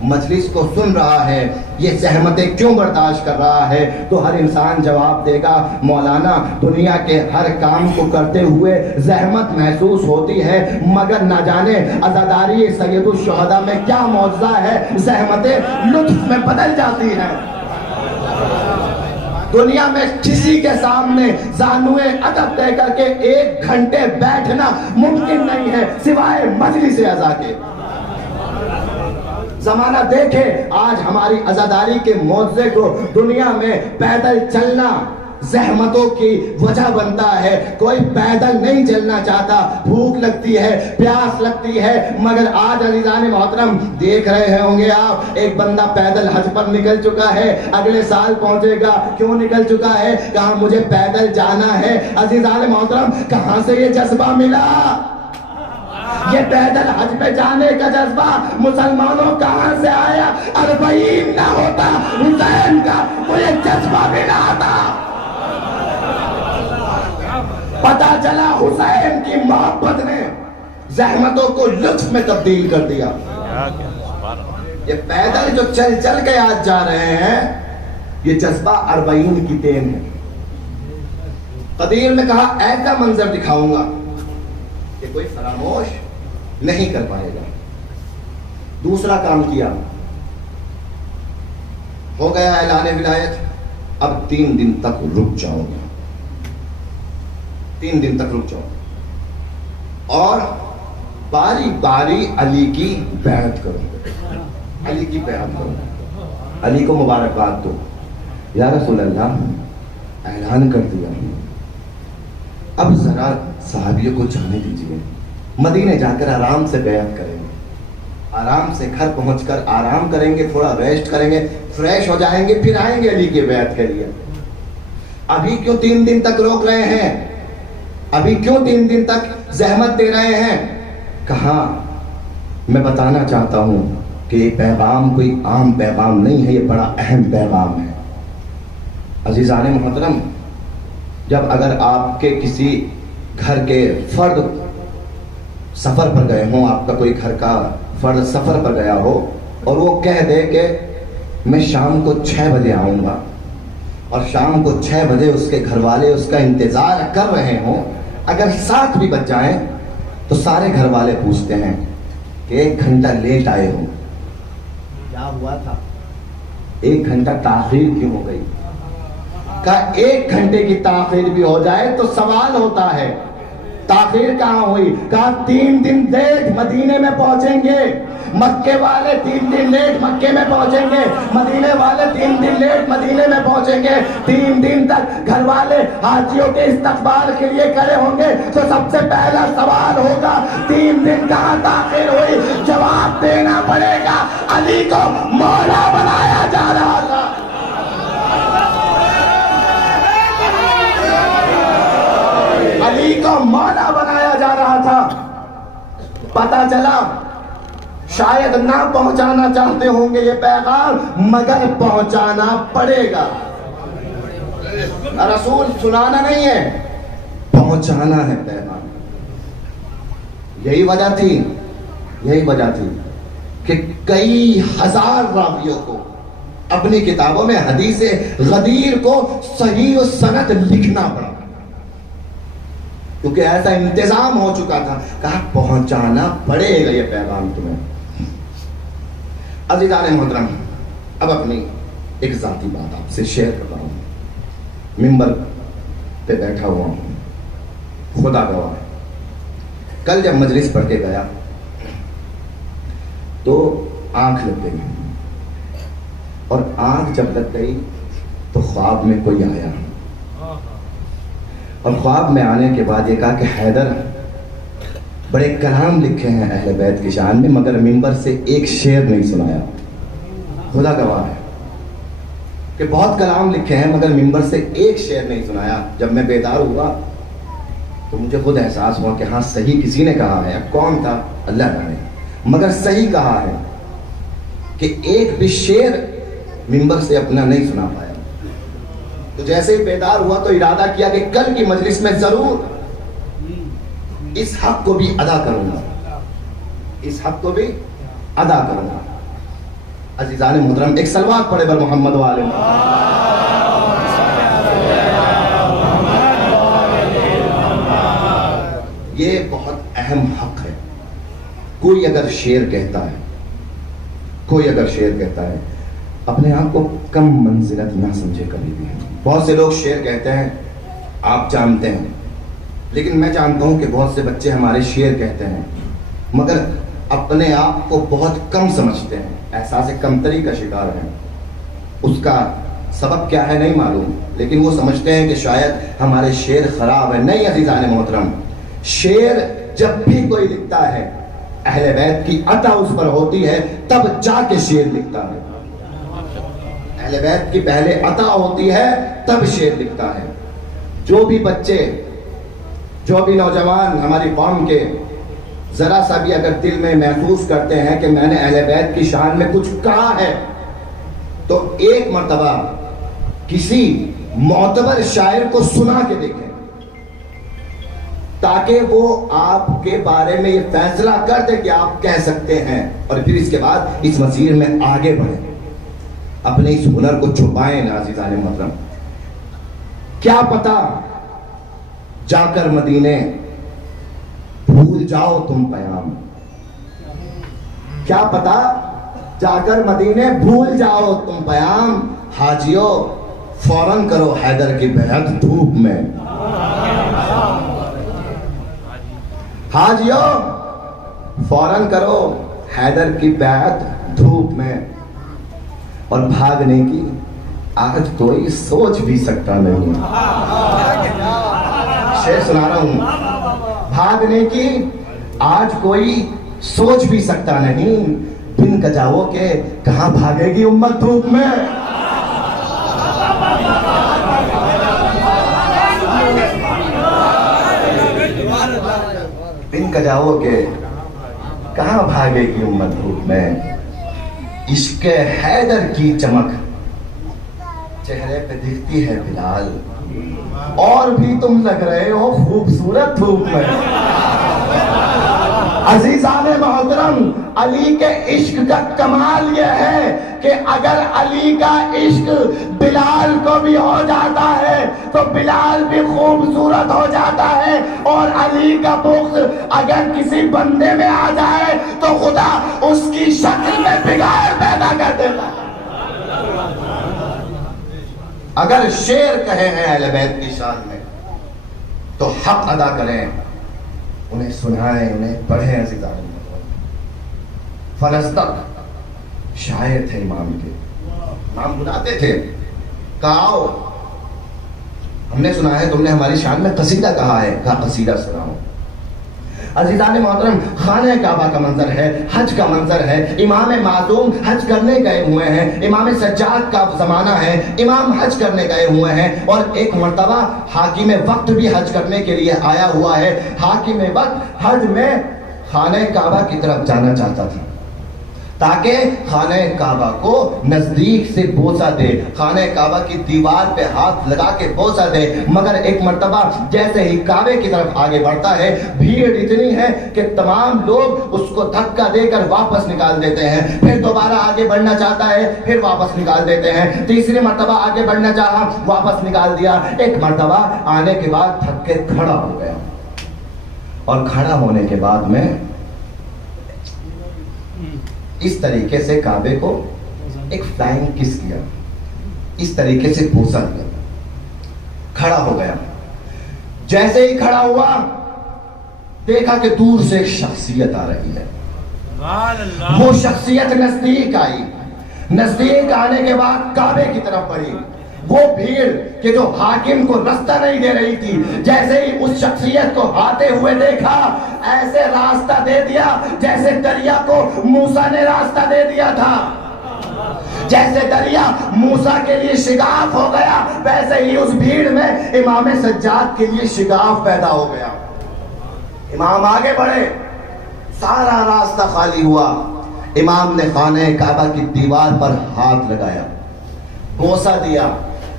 مجلس کو سن رہا ہے، یہ زحمتیں کیوں برداشت کر رہا ہے؟ تو ہر انسان جواب دے گا مولانا دنیا کے ہر کام کو کرتے ہوئے زحمت محسوس ہوتی ہے مگر نہ جانے عزاداری سید الشہداء میں کیا معجزہ ہے، زحمتیں لطف میں بدل جاتی ہیں. دنیا میں کسی کے سامنے زانوئے ادب دے کر کے 1 گھنٹے بیٹھنا ممکن نہیں ہے سوائے مجلس عزا کے. زمانہ دیکھے آج ہماری عزاداری کے معجزے کو دنیا میں پیدل چلنا زحمتوں کی وجہ بنتا ہے. کوئی پیدل نہیں چلنا چاہتا، بھوک لگتی ہے، پیاس لگتی ہے. مگر آج عزیزان محترم دیکھ رہے ہوں گے آپ، ایک بندہ پیدل حج پر نکل چکا ہے، اگلے سال پہنچے گا. کیوں نکل چکا ہے؟ کہاں مجھے پیدل جانا ہے. عزیزان محترم کہاں سے یہ جذبہ ملا؟ یہ پیدل حج پہ جانے کا جذبہ مسلمانوں کہاں سے آیا؟ 40 نہ ہوتا حسین کا تو یہ جذبہ بھی نہ آتا. پتا چلا حسین کی محبت نے زحمتوں کو لطف میں تبدیل کر دیا. یہ پیدل جو چل چل کے آج جا رہے ہیں یہ جذبہ 40 کی دین ہے. قدیر نے کہا ایسا منظر دکھاؤں گا کہ کوئی فراموش نہیں کر پائے گا. دوسرا کام کیا، ہو گیا اعلان ولایت. اب 3 دن تک رک جاؤں گا، 3 دن تک رک جاؤں اور باری باری علی کی بیعت کروں گا. علی کی بیعت کروں گا، علی کو مبارکباد دو. یا رسول اللہ اعلان کر دیا، اب ذرا صحابیوں کو جانے دیجیے، مدینے جا کر آرام سے بیعت کریں گے، آرام سے گھر پہنچ کر آرام کریں گے، تھوڑا ریسٹ کریں گے، فریش ہو جائیں گے، پھر آئیں گے علی کی بیعت کے لیے. ابھی کیوں 3 دن تک روک رہے ہیں؟ ابھی کیوں 3 دن تک زحمت دے رہے ہیں؟ کہاں میں بتانا چاہتا ہوں کہ یہ پیغام کوئی عام پیغام نہیں ہے، یہ بڑا اہم پیغام ہے. عزیزان محترم، جب اگر آپ کے کسی گھر کے فرد سفر پر گئے ہوں، آپ کا کوئی گھر کا فرد سفر پر گیا ہو اور وہ کہہ دے کہ میں شام کو 6 بجے آؤں گا، اور شام کو 6 بجے اس کے گھر والے اس کا انتظار کر رہے ہوں، اگر 7 بھی بج جائیں تو سارے گھر والے پوچھتے ہیں کہ 1 گھنٹہ لیٹ آئے ہو، کیا ہوا تھا؟ 1 گھنٹہ تاخیر کیوں ہو گئی؟ کہ 1 گھنٹے کی تاخیر بھی ہو جائے تو سوال ہوتا ہے، تاخیر کہاں ہوئی؟ کہا 3 دن لیٹ مدینے میں پہنچیں گے، مکے والے 3 دن لیٹ مکے میں پہنچیں گے، مدینے والے 3 دن لیٹ مدینے میں پہنچیں گے۔ 3 دن تک گھر والے حاجیوں کے استقبال کے لیے کھڑے ہوں گے تو سب سے پہلا سوال ہوگا 3 دن کہاں تاخیر ہوئی؟ جواب دینا پڑے گا، علی کو مولا بنایا جا رہا تھا۔ علی کو مولا بنایا جا رہا تھا۔ پتا چلا شاید نہ پہنچانا چاہتے ہوں گے یہ پیغام، مگر پہنچانا پڑے گا۔ رسول سنانا نہیں ہے، پہنچانا ہے پیغام۔ یہی وجہ تھی کہ کئی ہزار راویوں کو اپنی کتابوں میں حدیث غدیر کو صحیح و سند لکھنا پڑا، کیونکہ ایسا انتظام ہو چکا تھا۔ کہا پہنچانا پڑے گا یہ پیغام تمہیں۔ عزیزان محترم، اب اپنی ایک ذاتی بات آپ سے شیئر کر رہا ہوں۔ ممبر پہ بیٹھا ہوا ہوں، خدا گواہ ہے، کل جب مجلس پڑھ کے گیا تو آنکھ لگ گئی، اور آنکھ جب لگ گئی تو خواب میں کوئی آیا، اور خواب میں آنے کے بعد یہ کہا کہ حیدر بڑے کلام لکھے ہیں اہل بیت کی شان میں، مگر ممبر سے ایک شعر نہیں سنایا۔ خدا گواہ ہے کہ بہت کلام لکھے ہیں مگر ممبر سے ایک شعر نہیں سنایا۔ جب میں بیدار ہوا تو مجھے خود احساس ہوا کہ ہاں صحیح کسی نے کہا ہے، اب کون تھا اللہ جانے، مگر صحیح کہا ہے کہ ایک بھی شعر ممبر سے اپنا نہیں سنا پایا۔ تو جیسے ہی بیدار ہوا تو ارادہ کیا کہ کل کی مجلس میں ضرور اس حق کو بھی ادا کروں گا، عزیزان محترم ایک صلوات پڑھے بر محمد و آل محمد۔ یہ بہت اہم حق ہے۔ کوئی اگر شعر کہتا ہے اپنے آپ کو کم منزلت نہ سمجھے کبھی بھی۔ بہت سے لوگ شعر کہتے ہیں، آپ جانتے ہیں، لیکن میں جانتا ہوں کہ بہت سے بچے ہمارے شعر کہتے ہیں مگر اپنے آپ کو بہت کم سمجھتے ہیں، احساس کمتری کا شکار ہیں۔ اس کا سبب کیا ہے نہیں معلوم، لیکن وہ سمجھتے ہیں کہ شاید ہمارے شعر خراب ہیں۔ نہیں عزیزان محترم، شعر جب بھی کوئی لکھتا ہے اہل بیت کی عطا اس پر ہوتی ہے تب جا کے شعر لکھتا ہے۔ اہل بیت کی پہلے عطا ہوتی ہے تب شعر لکھتا ہے۔ جو بھی بچے، جو بھی نوجوان ہماری قوم کے ذرا سا بھی اگر دل میں محسوس کرتے ہیں کہ میں نے اہل بیت کی شان میں کچھ کہا ہے تو ایک مرتبہ کسی معتبر شاعر کو سنا کے دیکھیں تاکہ وہ آپ کے بارے میں یہ فیصلہ کر دے کہ آپ کہہ سکتے ہیں، اور پھر اس کے بعد اس مسیر میں آگے بڑھیں، اپنے اس ہنر کو چھپائیں نا عزیزان محترم۔ کیا پتا جا کر مدینے بھول جاؤ تم پیام، کیا پتا جا کر مدینے بھول جاؤ تم پیام، حاجیوں فوراً کرو حیدر کی بیعت دھوپ میں، حاجیوں فوراً کرو حیدر کی بیعت دھوپ میں، اور بھاگنے کی آج کوئی سوچ بھی سکتا نہیں۔ شعر سنا رہا ہوں، بھاگنے کی آج کوئی سوچ بھی سکتا نہیں، بن کجاؤ کے کہاں بھاگے گی امت دھوپ میں۔ بن کجاؤ کے کہاں بھاگے گی امت دھوپ میں، عشق حیدر کی چمک چہرے پہ دکھتی ہے بلال، اور بھی تم لگ رہے ہو خوبصورت دھوپ میں۔ عزیزان محترم، علی کے عشق کا کمال یہ ہے کہ اگر علی کا عشق بلال کو بھی ہو جاتا ہے تو بلال بھی خوبصورت ہو جاتا ہے، اور علی کا بغض اگر کسی بندے میں آ جائے تو خدا اس کی شکل میں بگاڑ پیدا کر دیتا ہے۔ اگر شعر کہے ہیں اہل بیت کی شان میں تو حق ادا کریں، انہیں سنائیں، انہیں پڑھیں عزیزان۔ فرزدق شاعر تھے امام کے، امام بلاتے تھے، کہا آؤ، ہم نے سنا ہے تم نے ہماری شان میں قصیدہ کہا ہے، کہا قصیدہ سناؤ۔ عزیزان محترم، خانہ کعبہ کا منظر ہے، حج کا منظر ہے، امام معصوم حج کرنے گئے ہوئے ہیں، امام سجاد کا زمانہ ہے، امام حج کرنے گئے ہوئے ہیں، اور ایک مرتبہ حاکم وقت بھی حج کرنے کے لیے آیا ہوا ہے۔ حاکم وقت حج میں خانہ کعبہ کی طرف جانا چاہتا تھا تاکہ خانہ کعبہ کو نزدیک سے بوسہ دے، خانہ کعبہ کی دیوار پہ ہاتھ لگا کے بوسہ دے، مگر ایک مرتبہ جیسے ہی کعبے کی طرف آگے بڑھتا ہے، بھیڑ اتنی ہے کہ تمام لوگ اس کو دھکا دے کر واپس نکال دیتے ہیں، پھر دوبارہ آگے بڑھنا چاہتا ہے، پھر واپس نکال دیتے ہیں، تیسری مرتبہ آگے بڑھنا چاہا، واپس نکال دیا، ایک مرتبہ آنے کے بعد تھک کے کھڑا ہو گیا، اور کھڑا ہونے کے بعد میں اس طریقے سے کعبے کو ایک فلائنگ کس کیا، اس طریقے سے بوسہ دیا، کھڑا ہو گیا۔ جیسے ہی کھڑا ہوا دیکھا کہ دور سے ایک شخصیت آ رہی ہے، وہ شخصیت نزدیک آئی، نزدیک آنے کے بعد کعبے کی طرف بڑھی، وہ بھیڑ کہ جو حاکم کو راستہ نہیں دے رہی تھی، جیسے ہی اس شخصیت کو آتے ہوئے دیکھا، ایسے راستہ دے دیا جیسے دریا کو موسیٰ نے راستہ دے دیا تھا، جیسے دریا موسیٰ کے لیے شگاف ہو گیا، ویسے ہی اس بھیڑ میں امام سجاد کے لیے شگاف پیدا ہو گیا۔ امام آگے بڑھے، سارا راستہ خالی ہوا، امام نے خانہ کعبہ کی دیوار پر ہاتھ لگایا، بوسہ دیا،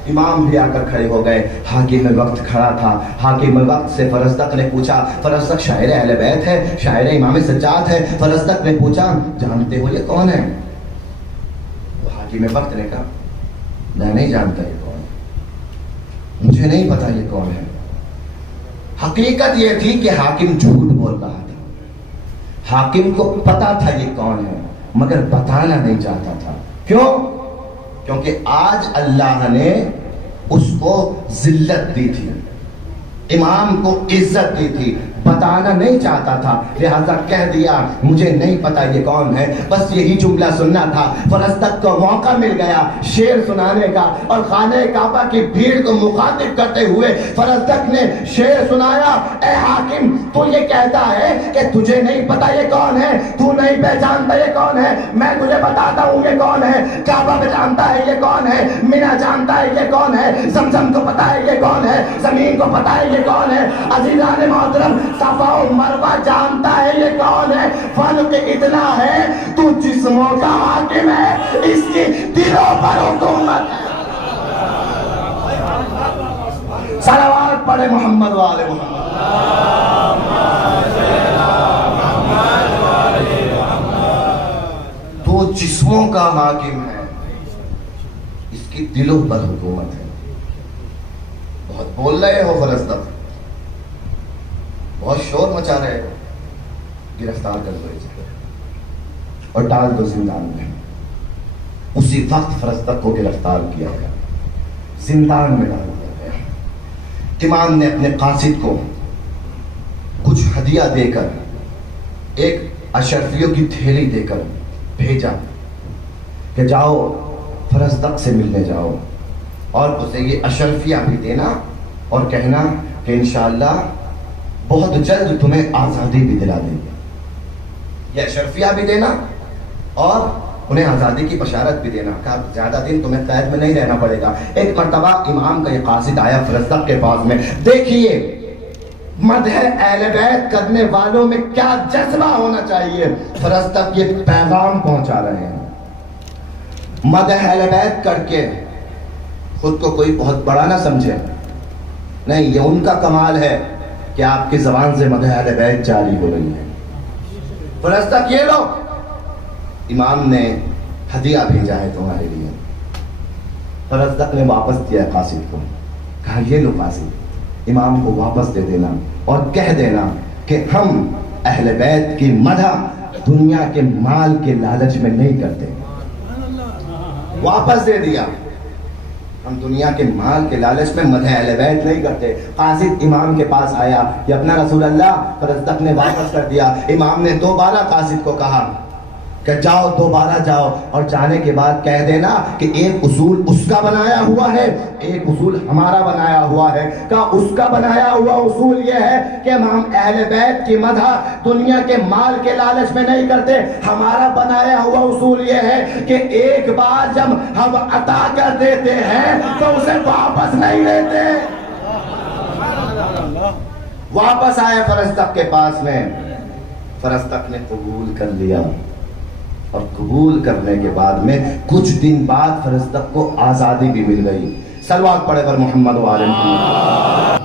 امام بھی آ کر کھڑے ہو گئے۔ حاکم وقت کھڑا تھا، حاکم وقت سے فرزدق نے پوچھا، فرزدق شاعر اہل بیت ہے، شاعر امام سجاد ہے، فرزدق نے پوچھا جانتے ہو یہ کون ہے؟ تو حاکم وقت نے کہا میں نہیں جانتا یہ کون ہے، مجھے نہیں پتا یہ کون ہے۔ حقیقت یہ تھی کہ حاکم جھوٹ بول رہا تھا، حاکم کو پتا تھا یہ کون ہے مگر بتانا نہیں چاہتا تھا۔ کیوں؟ کیونکہ آج اللہ نے اس کو ذلت دی تھی، امام کو عزت دی تھی، بتانا نہیں چاہتا تھا، لہذا کہہ دیا مجھے نہیں پتا یہ کون ہے، بس یہی جملہ سننا تھا۔ فرزدق کو موقع مل گیا شعر سنانے کا، اور خانہ کعبہ کی بھیڑ کو مخاطب کرتے ہوئے فرزدق نے شعر سنایا، اے حاکم تو یہ کہتا ہے کہ تجھے نہیں پتا یہ کون ہے، تو نہیں پہچانتا یہ کون ہے، میں تجھے بتاتا ہوں یہ کون ہے۔ کعبہ میں جانتا ہے یہ کون ہے، منہ جانتا ہے یہ کون ہے، زمزم کو پتا ہے یہ کون ہے، زمین کو پتا ہے یہ کون ہے، عزیزان محترم صفا و مروہ جانتا ہے یہ کون ہے۔ فرق اتنا ہے تو جسموں کا حاکم ہے، اس کی دلوں پر حکومت ہے۔ صلوات پڑھے محمد والے محمد۔ تو جسموں کا حاکم ہے، اس کی دلوں پر حکومت ہے۔ بہت بول رہے ہو فرزدق، بہت شور مچا رہے ہو، گرفتار کر دو اسے اور ڈال دو زندان میں۔ اسی وقت فرزدق کو گرفتار کیا گیا، زندان میں ڈال دیا گیا۔ امام نے اپنے قاصد کو کچھ ہدیہ دے کر، ایک اشرفیوں کی تھیلی دے کر بھیجا کہ جاؤ فرزدق سے ملنے جاؤ، اور اسے یہ اشرفیہ بھی دینا اور کہنا کہ انشاءاللہ بہت جلد تمہیں آزادی بھی دلا دیں گے۔ یہ اشرفیہ بھی دینا اور انہیں آزادی کی بشارت بھی دینا، کہ زیادہ دن تمہیں قید میں نہیں رہنا پڑے گا۔ ایک مرتبہ امام کا یہ قاصد آیا فرزدق کے پاس میں، دیکھیے مدح اہل بیت کرنے والوں میں کیا جذبہ ہونا چاہیے۔ فرزدق یہ پیغام پہنچا رہے ہیں، مدح اہل بیت کر کے خود کو کوئی بہت بڑا نہ سمجھے، نہیں، یہ ان کا کمال ہے کہ آپ کی زبان سے مدح اہل بیت جاری ہو رہی ہے۔ فرزدق یہ لو، امام نے ہدیہ بھیجا ہے تمہارے لیے۔ فرزدق نے واپس دیا قاصد کو، کہا یہ لو قاصد، امام کو واپس دے دینا اور کہہ دینا کہ ہم اہل بیت کی مدح دنیا کے مال کے لالچ میں نہیں کرتے۔ واپس دے دیا۔ ہم دنیا کے مال کے لالچ میں مدح اہل بیت نہیں کرتے. قاصد امام کے پاس آیا کہ اپنا رسول اللہ، فرزدق نے واپس کر دیا. امام نے دوبارہ قاصد کو کہا کہ جاؤ، دوبارہ جاؤ، اور جانے کے بعد کہہ دینا کہ ایک اصول اس کا بنایا ہوا ہے، ایک اصول ہمارا بنایا ہوا ہے. کہ اس کا بنایا ہوا اصول یہ ہے کہ ہم اہل بیت کی مدح دنیا کے مال کے لالچ میں نہیں کرتے. ہمارا بنایا ہوا اصول یہ ہے کہ ایک بار جب ہم عطا کر دیتے ہیں تو اسے واپس نہیں لیتے. واپس آئے فرزدق کے پاس میں، فرزدق نے قبول کر لیا، اور قبول کرنے کے بعد میں کچھ دن بعد فرزدق کو آزادی بھی مل گئی. صلوات پڑھے پر محمد و آل محمد.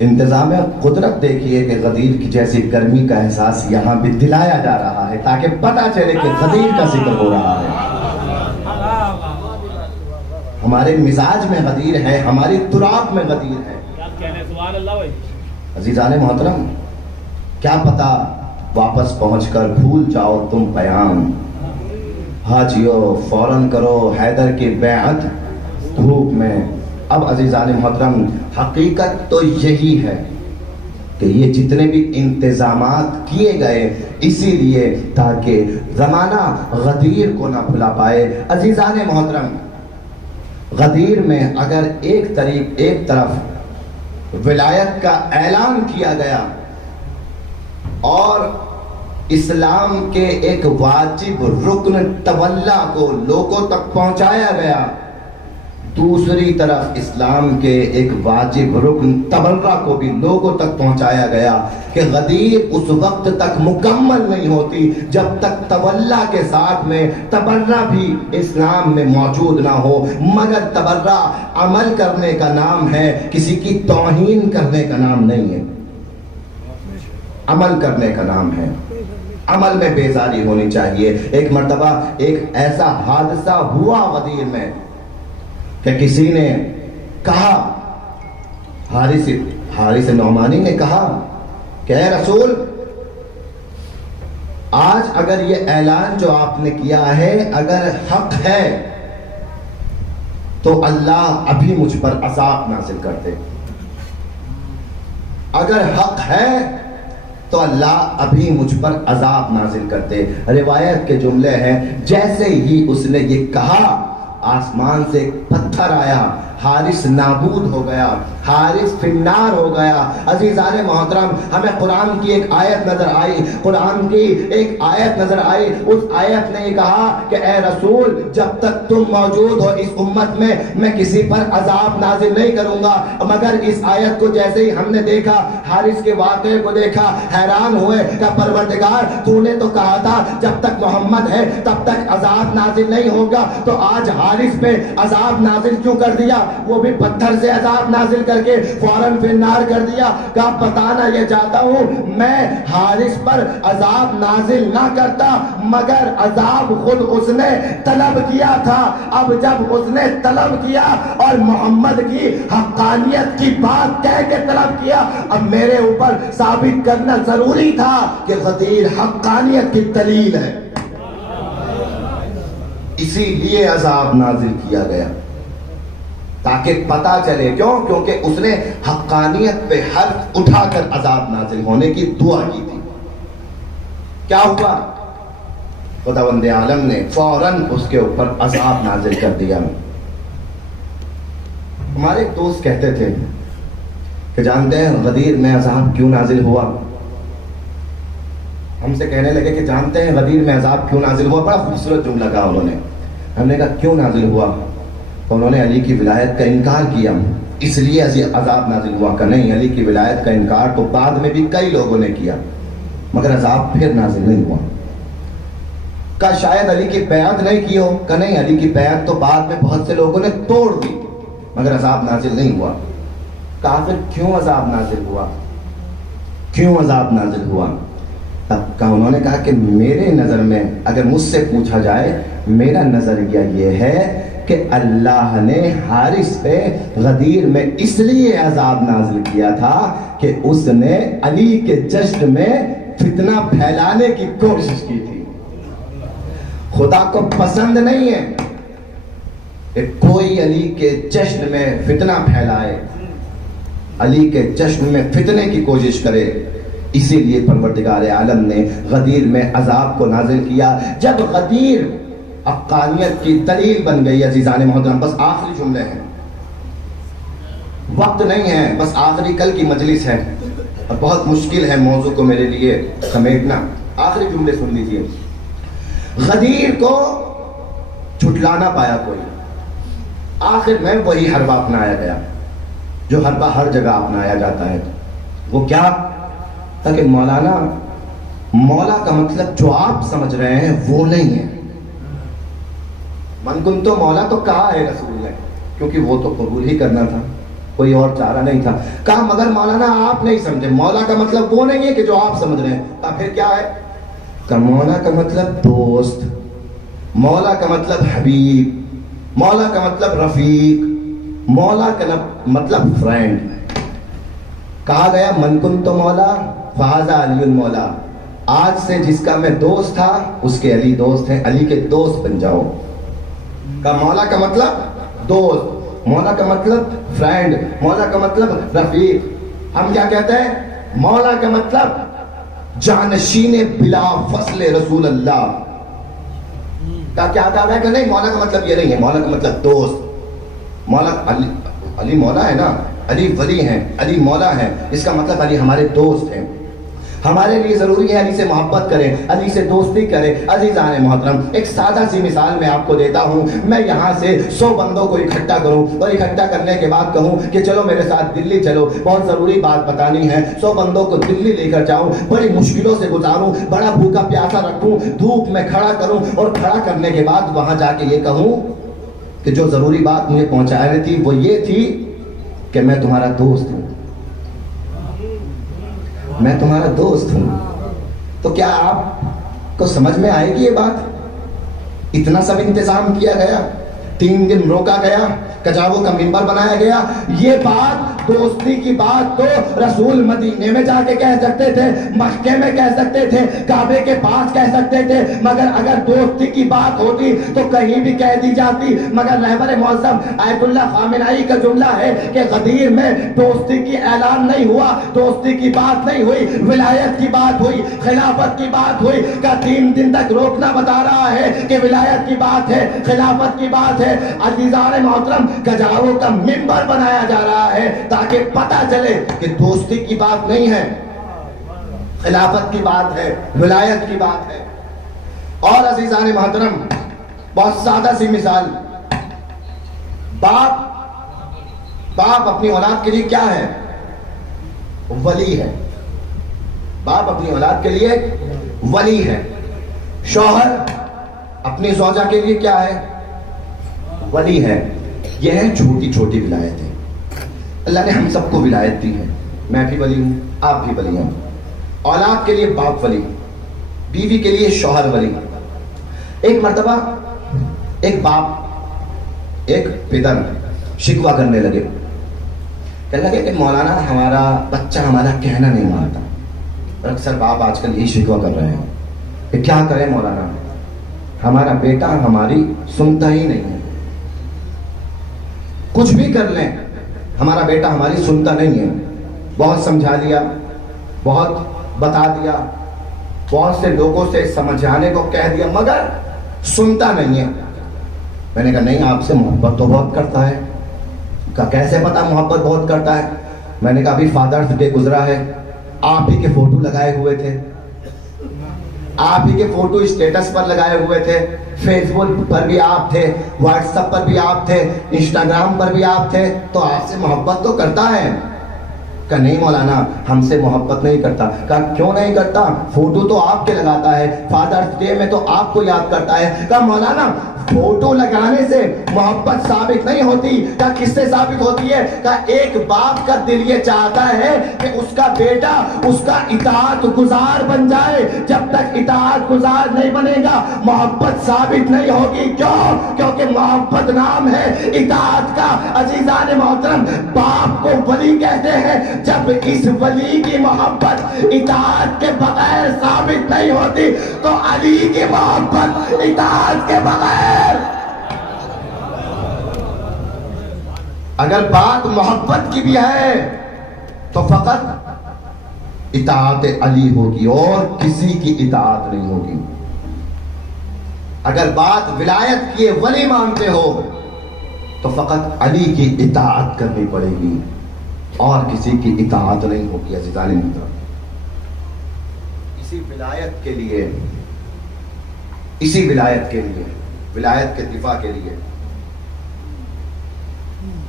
انتظام قدرت دیکھیے کہ غدیر کی جیسی گرمی کا احساس یہاں بھی دلایا جا رہا ہے تاکہ پتہ چلے کہ غدیر کا ذکر ہو رہا ہے. ہمارے مزاج میں غدیر ہے، ہماری تراب میں غدیر ہے. عزیزان محترم، کیا پتا واپس پہنچ کر بھول جاؤ تم پیام. حاجیو فوراً کرو حیدر کی بیعت دھوپ میں. اب عزیزان محترم، حقیقت تو یہی ہے کہ یہ جتنے بھی انتظامات کیے گئے اسی لیے تاکہ زمانہ غدیر کو نہ بھلا پائے. عزیزان محترم، غدیر میں اگر ایک طرف ولایت کا اعلان کیا گیا اور اسلام کے ایک واجب رکن تولا کو لوگوں تک پہنچایا گیا، دوسری طرف اسلام کے ایک واجب رکن تبرہ کو بھی لوگوں تک پہنچایا گیا کہ غدیر اس وقت تک مکمل نہیں ہوتی جب تک تولا کے ساتھ میں تبرہ بھی اسلام میں موجود نہ ہو. مگر تبرہ عمل کرنے کا نام ہے، کسی کی توہین کرنے کا نام نہیں ہے. عمل کرنے کا نام ہے. عمل میں بیزاری ہونی چاہیے. ایک مرتبہ ایک ایسا حادثہ ہوا غدیر میں کہ کسی نے کہا، حارث نعمانی نے کہا کہ اے رسول، آج اگر یہ اعلان جو آپ نے کیا ہے اگر حق ہے تو اللہ ابھی مجھ پر عذاب نازل کرتے. اگر حق ہے تو اللہ ابھی مجھ پر عذاب نازل کرتے. روایت کے جملے ہیں جیسے ہی اس نے یہ کہا آسمان سے ایک پتھر آیا، حارث نابود ہو گیا، حارث فنار ہو گیا. عزیزان محترم، ہمیں قرآن کی ایک آیت نظر آئی، قرآن کی ایک آیت نظر آئی. اس آیت نے کہا کہ اے رسول، جب تک تم موجود ہو اس امت میں میں کسی پر عذاب نازل نہیں کروں گا. مگر اس آیت کو جیسے ہی ہم نے دیکھا، حارث کے واقعے کو دیکھا، حیران ہوئے کہ پروردگار تو نے تو کہا تھا جب تک محمد ہے تب تک عذاب نازل نہیں ہوگا، تو آج حارث پہ عذاب نازل کیوں کر دیا؟ وہ بھی پتھر سے عذاب نازل کر کے فوراً فنار کر دیا. کہا بتانا یہ چاہتا ہوں میں حارث پر عذاب نازل نہ کرتا مگر عذاب خود اس نے طلب کیا تھا. اب جب اس نے طلب کیا اور محمد کی حقانیت کی بات کہہ کے طلب کیا، اب میرے اوپر ثابت کرنا ضروری تھا کہ غدیر حقانیت کی دلیل ہے. اسی لیے عذاب نازل کیا گیا تاکہ پتا چلے. کیونکہ اس نے حقانیت پہ حرف اٹھا کر عذاب نازل ہونے کی دعا کی تھی. کیا ہوا؟ خداوند عالم نے فوراً اس کے اوپر عذاب نازل کر دیا. ہمارے ایک دوست کہتے تھے کہ جانتے ہیں غدیر میں عذاب کیوں نازل ہوا؟ ہم سے کہنے لگے کہ جانتے ہیں غدیر میں عذاب کیوں نازل ہوا؟ بڑا خوبصورت جملہ کہا انہوں نے. ہم نے کہا کیوں نازل ہوا؟ تو انہوں نے علی کی ولایت کا انکار کیا، اس لیے عذاب نازل ہوا. کہ نہیں، علی کی ولایت کا انکار تو بعد میں بھی کئی لوگوں نے کیا مگر عذاب پھر نازل نہیں ہوا. کہ شاید علی کی بیعت نہیں کی ہو. کہ نہیں، علی کی بیعت تو بعد میں بہت سے لوگوں نے توڑ دی مگر عذاب نازل نہیں ہوا. کہا پھر کیوں عذاب نازل ہوا؟ کیوں عذاب نازل ہوا؟ تب انہوں نے کہا کہ میرے نظر میں اگر مجھ سے پوچھا جائے، میرا نظریہ یہ ہے کہ اللہ نے حارث پہ غدیر میں اس لیے عذاب نازل کیا تھا کہ اس نے علی کے جشن میں فتنہ پھیلانے کی کوشش کی تھی. خدا کو پسند نہیں ہے کہ کوئی علی کے جشن میں فتنہ پھیلائے، علی کے جشن میں فتنے کی کوشش کرے. اسی لیے پروردگار عالم نے غدیر میں عذاب کو نازل کیا. جب غدیر حقانیت کی دلیل بن گئی، عزیزان محترم، بس آخری جملے ہیں، وقت نہیں ہے، بس آخری کل کی مجلس ہے اور بہت مشکل ہے موضوع کو میرے لیے سمیٹنا. آخری جملے سن لیجئے. غدیر کو جھٹلانا پایا کوئی، آخر میں وہی حربہ اپنایا گیا جو حربہ ہر جگہ اپنایا جاتا ہے. وہ کیا؟ تاکہ مولا کا مطلب جو آپ سمجھ رہے ہیں وہ نہیں ہے. من کن تو مولا تو کہا ہے رسول نے، کیونکہ وہ تو قبول ہی کرنا تھا، کوئی اور چارہ نہیں تھا. کہا مگر مولانا آپ نہیں سمجھے، مولا کا مطلب وہ نہیں ہے کہ جو آپ سمجھ رہے ہیں. کہا پھر کیا ہے؟ کہ مولا کا مطلب دوست، مولا کا مطلب حبیب، مولا کا مطلب رفیق، مولا کا مطلب فرینڈ. کہا گیا من کن تو مولا فہذا علی المولا. آج سے جس کا میں دوست تھا اس کے علی دوست ہیں، علی کے دوست بن جاؤ. کہ مولا کا مطلب دوست، مولا کا مطلب فرینڈ، مولا کا مطلب رفیق. ہم کیا کہتے ہیں؟ مولا کا مطلب جانشین بلا فصل رسول اللہ. کیا کہا ہے کہ نہیں، مولا کا مطلب یہ نہیں ہے، مولا کا مطلب دوست. مولا علی مولا ہے نا، علی ولی ہیں، علی مولا ہیں، اس کا مطلب علی ہمارے دوست ہیں. ہمارے لیے ضروری ہے علی سے محبت کریں، علی سے دوستی کریں. عزیزان محترم، ایک سادہ سی مثال میں آپ کو دیتا ہوں. میں یہاں سے 100 بندوں کو اکٹھا کروں اور اکٹھا کرنے کے بعد کہوں کہ چلو میرے ساتھ دلی چلو، بہت ضروری بات بتانی ہے. 100 بندوں کو دلی لے کر جاؤں، بڑی مشکلوں سے گزاروں، بڑا بھوکا پیاسا رکھوں، دھوپ میں کھڑا کروں اور کھڑا کرنے کے بعد وہاں جا کے یہ کہوں کہ جو ضروری بات مجھے پہنچانی تھی وہ یہ تھی کہ میں تمہارا دوست ہوں، میں تمہارا دوست ہوں. تو کیا آپ کو سمجھ میں آئے گی یہ بات؟ اتنا سب انتظام کیا گیا، 3 دن روکا گیا، کجاووں کا منبر بنایا گیا. یہ بات دوستی کی بات تو رسول مدینے میں جا کے کہہ سکتے تھے، مکے میں کہہ سکتے تھے، کعبے کے پاس کہہ سکتے تھے، مگر اگر دوستی کی بات ہوتی تو کہیں بھی کہہ دی جاتی. مگر رہبر معظم آیت اللہ خامنائی کا جملہ ہے کہ غدیر میں دوستی کی اعلان نہیں ہوا، دوستی کی بات نہیں ہوئی، ولایت کی بات ہوئی، خلافت کی بات ہوئی. کا 3 دن تک روکنا بتا رہا ہے کہ ولایت کی بات ہے، خلافت کی بات ہے. عزیزان محترم، گجاووں کا منبر بنایا جا رہا ہے تاکہ پتہ چلے کہ دوستی کی بات نہیں ہے، خلافت کی بات ہے، ولایت کی بات ہے. اور عزیزان محترم، بہت سادہ سی مثال. باپ اپنی اولاد کے لیے کیا ہے؟ ولی ہے. باپ اپنی اولاد کے لیے ولی ہے. شوہر اپنی زوجہ کے لیے کیا ہے؟ ولی ہے. یہ ہیں چھوٹی چھوٹی ولایتیں. اللہ نے ہم سب کو ولایت دی ہے. میں بھی ولی ہوں، آپ بھی ولی ہیں. اولاد کے لیے باپ ولی، بیوی کے لیے شوہر ولی. ایک مرتبہ ایک باپ ایک پدر شکوہ کرنے لگے، کہنے لگے کہ مولانا ہمارا بچہ ہمارا کہنا نہیں مانتا. اور اکثر باپ آج کل یہی شکوہ کر رہے ہیں کہ کیا کریں مولانا، ہمارا بیٹا ہماری سنتا ہی نہیں ہے، کچھ بھی کر لیں ہمارا بیٹا ہماری سنتا نہیں ہے. بہت سمجھا لیا، بہت بتا دیا، بہت سے لوگوں سے سمجھانے کو کہہ دیا، مگر سنتا نہیں ہے. میں نے کہا نہیں، آپ سے محبت تو بہت کرتا ہے. کہا کیسے پتا محبت بہت کرتا ہے؟ میں نے کہا ابھی فادرز ڈے گزرا ہے، آپ ہی کے فوٹو لگائے ہوئے تھے، آپ ہی کے فوٹو اسٹیٹس پر لگائے ہوئے تھے، فیس بک پر بھی آپ تھے، واٹس ایپ پر بھی آپ تھے، انسٹاگرام پر بھی آپ تھے، تو آپ سے محبت تو کرتا ہے. کہا نہیں مولانا، ہم سے محبت نہیں کرتا. کہا کیوں نہیں کرتا؟ فوٹو تو آپ کے لگاتا ہے، فادرز ڈے میں تو آپ کو یاد کرتا ہے. کہا مولانا فوٹو لگانے سے محبت ثابت نہیں ہوتی. کہا کس سے ثابت ہوتی ہے؟ کہا ایک باپ کا دل یہ چاہتا ہے کہ اس کا بیٹا اس کا اطاعت گزار بن جائے. جب تک اطاعت گزار نہیں بنے گا محبت ثابت نہیں ہوگی. کیوں؟ کیونکہ محبت نام ہے اطاعت کا. عزیزان محترم، باپ کو ولی کہتے ہیں. جب اس ولی کی محبت اطاعت کے بغیر ثابت نہیں ہوتی تو علی کی محبت اطاعت کے بغیر. اگر بات محبت کی بھی ہے تو فقط اطاعت علی ہوگی اور کسی کی اطاعت نہیں ہوگی. اگر بات ولایت کی ولی مانتے ہو تو فقط علی کی اطاعت کرنی پڑے گی اور کسی کی اطاعت نہیں ہوگی. عزیزان محترم، اسی ولایت کے لیے ولایت کے دفاع کے لیے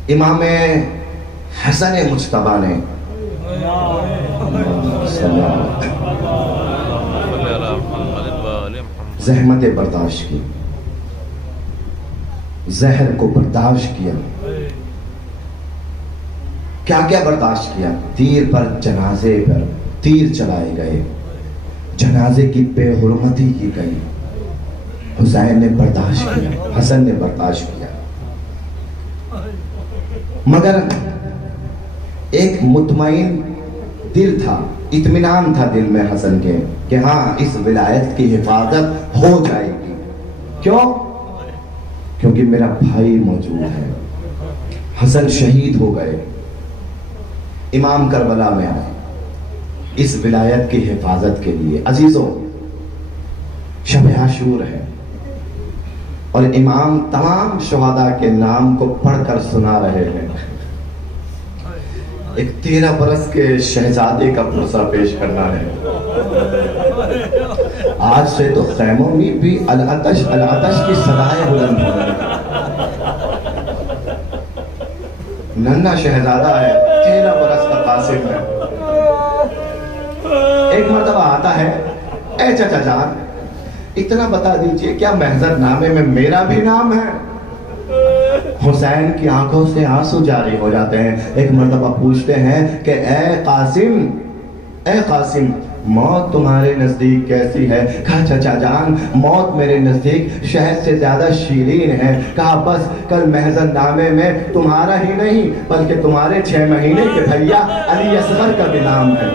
امام حسن مجتبی نے زحمت برداشت کی، زہر کو برداشت کیا. کیا کیا برداشت کیا؟ تیر پر جنازے پر تیر چلائے گئے، جنازے کی بے حرمتی کی گئی. حسین نے برداشت کیا، حسن نے برداشت کیا. مگر ایک مطمئن دل تھا، اطمینان تھا دل میں حسن کے کہ ہاں اس ولایت کی حفاظت ہو جائے گی. کیوں؟ کیونکہ میرا بھائی موجود ہے. حسن شہید ہو گئے، امام کربلا میں آئے اس ولایت کی حفاظت کے لیے. عزیزوں، شب عاشور ہے اور امام تمام شہداء کے نام کو پڑھ کر سنا رہے ہیں. ایک 13 برس کے شہزادے کا پرسہ پیش کرنا ہے. آج سے تو خیموں میں بھی العطش العطش کی صدائیں بلند ہو رہی ہیں. ننھا شہزادہ ہے، 13 برس کا قاسم ہے. ایک مرتبہ آتا ہے، اے چچا جان اتنا بتا دیجئے کیا محضر نامے میں میرا بھی نام ہے؟ حسین کی آنکھوں سے آنسو جاری ہو جاتے ہیں. ایک مرتبہ پوچھتے ہیں کہ اے قاسم موت تمہارے نزدیک کیسی ہے؟ کہا چچا جان موت میرے نزدیک شہد سے زیادہ شیرین ہے. کہا بس کل محضر نامے میں تمہارا ہی نہیں بلکہ تمہارے 6 مہینے کے بھیا علی اصغر کا بھی نام ہے.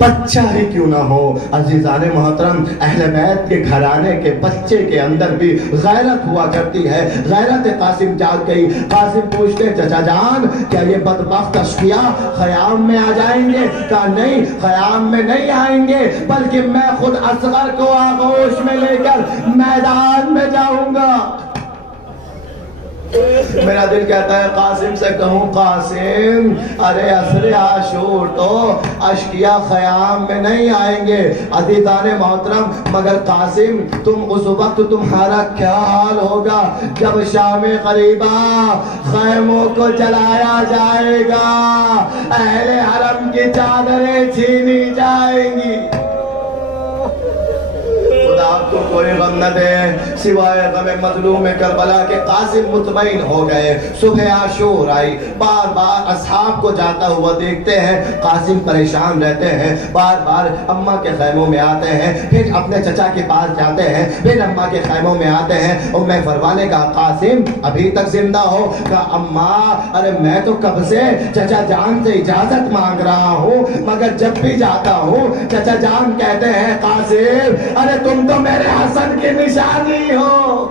بچہ ہی کیوں نہ ہو عزیزان محترم، اہل بیت کے گھرانے کے بچے کے اندر بھی غیرت ہوا کرتی ہے. غیرت قاسم جاگ گئی. قاسم پوچھتے چچا جان کیا یہ بدبخت اشقیاء خیام میں آ جائیں گے؟ کہا نہیں، خیام میں نہیں آئیں گے بلکہ میں خود اصغر کو آغوش میں لے کر میدان میں جاؤں گا. میرا دل کہتا ہے قاسم سے کہوں قاسم ارے عصر عاشور تو اشقیاء خیام میں نہیں آئیں گے. عزیزان محترم مگر قاسم تم اس وقت تمہارا کیا حال ہوگا جب شام قریبا خیموں کو جلایا جائے گا، اہل حرم کی چادریں چھینی جائیں گی. آپ کو کوئی غم نہ دے سوائے غم مظلوم کربلا کے. قاسم مطمئن ہو گئے. صبح عاشور آئی، بار بار اصحاب کو جاتا ہوا دیکھتے ہیں. قاسم پریشان رہتے ہیں، بار بار اماں کے خیموں میں آتے ہیں، پھر اپنے چچا کے پاس جاتے ہیں، پھر اماں کے خیموں میں آتے ہیں. ام فروا نے کہا قاسم ابھی تک زندہ ہو؟ کہا اماں ارے میں تو کب سے چچا جان سے اجازت مانگ رہا ہوں مگر جب بھی جاتا ہوں چچا جان کہتے ہیں قاسم ارے تم تو میرے حسن کی نشانی ہو.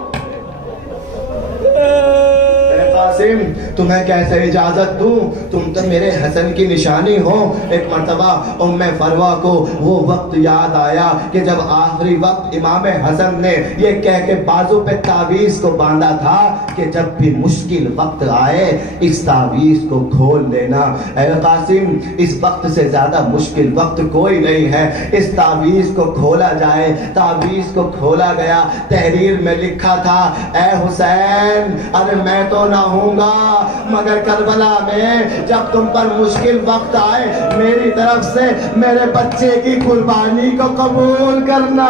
قاسم تمہیں کیسے اجازت دوں، تم تو میرے حسن کی نشانی ہو. ایک مرتبہ ام فروا کو وہ وقت یاد آیا کہ جب آخری وقت امام حسن نے یہ کہہ کے بازو پہ تعویذ کو باندھا تھا کہ جب بھی مشکل وقت آئے اس تعویذ کو کھول لینا. اے قاسم اس وقت سے زیادہ مشکل وقت کوئی نہیں ہے، اس تعویذ کو کھولا جائے. تعویذ کو کھولا گیا. تحریر میں لکھا تھا اے حسین ارے میں تو نہ ہوں گا مگر کربلا میں جب تم پر مشکل وقت آئے میری طرف سے میرے بچے کی قربانی کو قبول کرنا.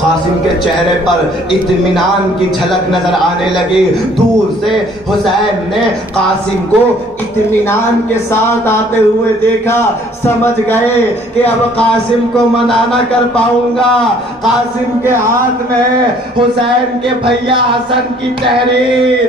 قاسم کے چہرے پر اطمینان کی جھلک نظر آنے لگی۔ دور سے حسین نے قاسم کو اطمینان کے ساتھ آتے ہوئے دیکھا، سمجھ گئے کہ اب قاسم کو منع نہ کر پاؤں گا۔ قاسم کے ہاتھ میں حسین کے بھیا حسن کی تحریر۔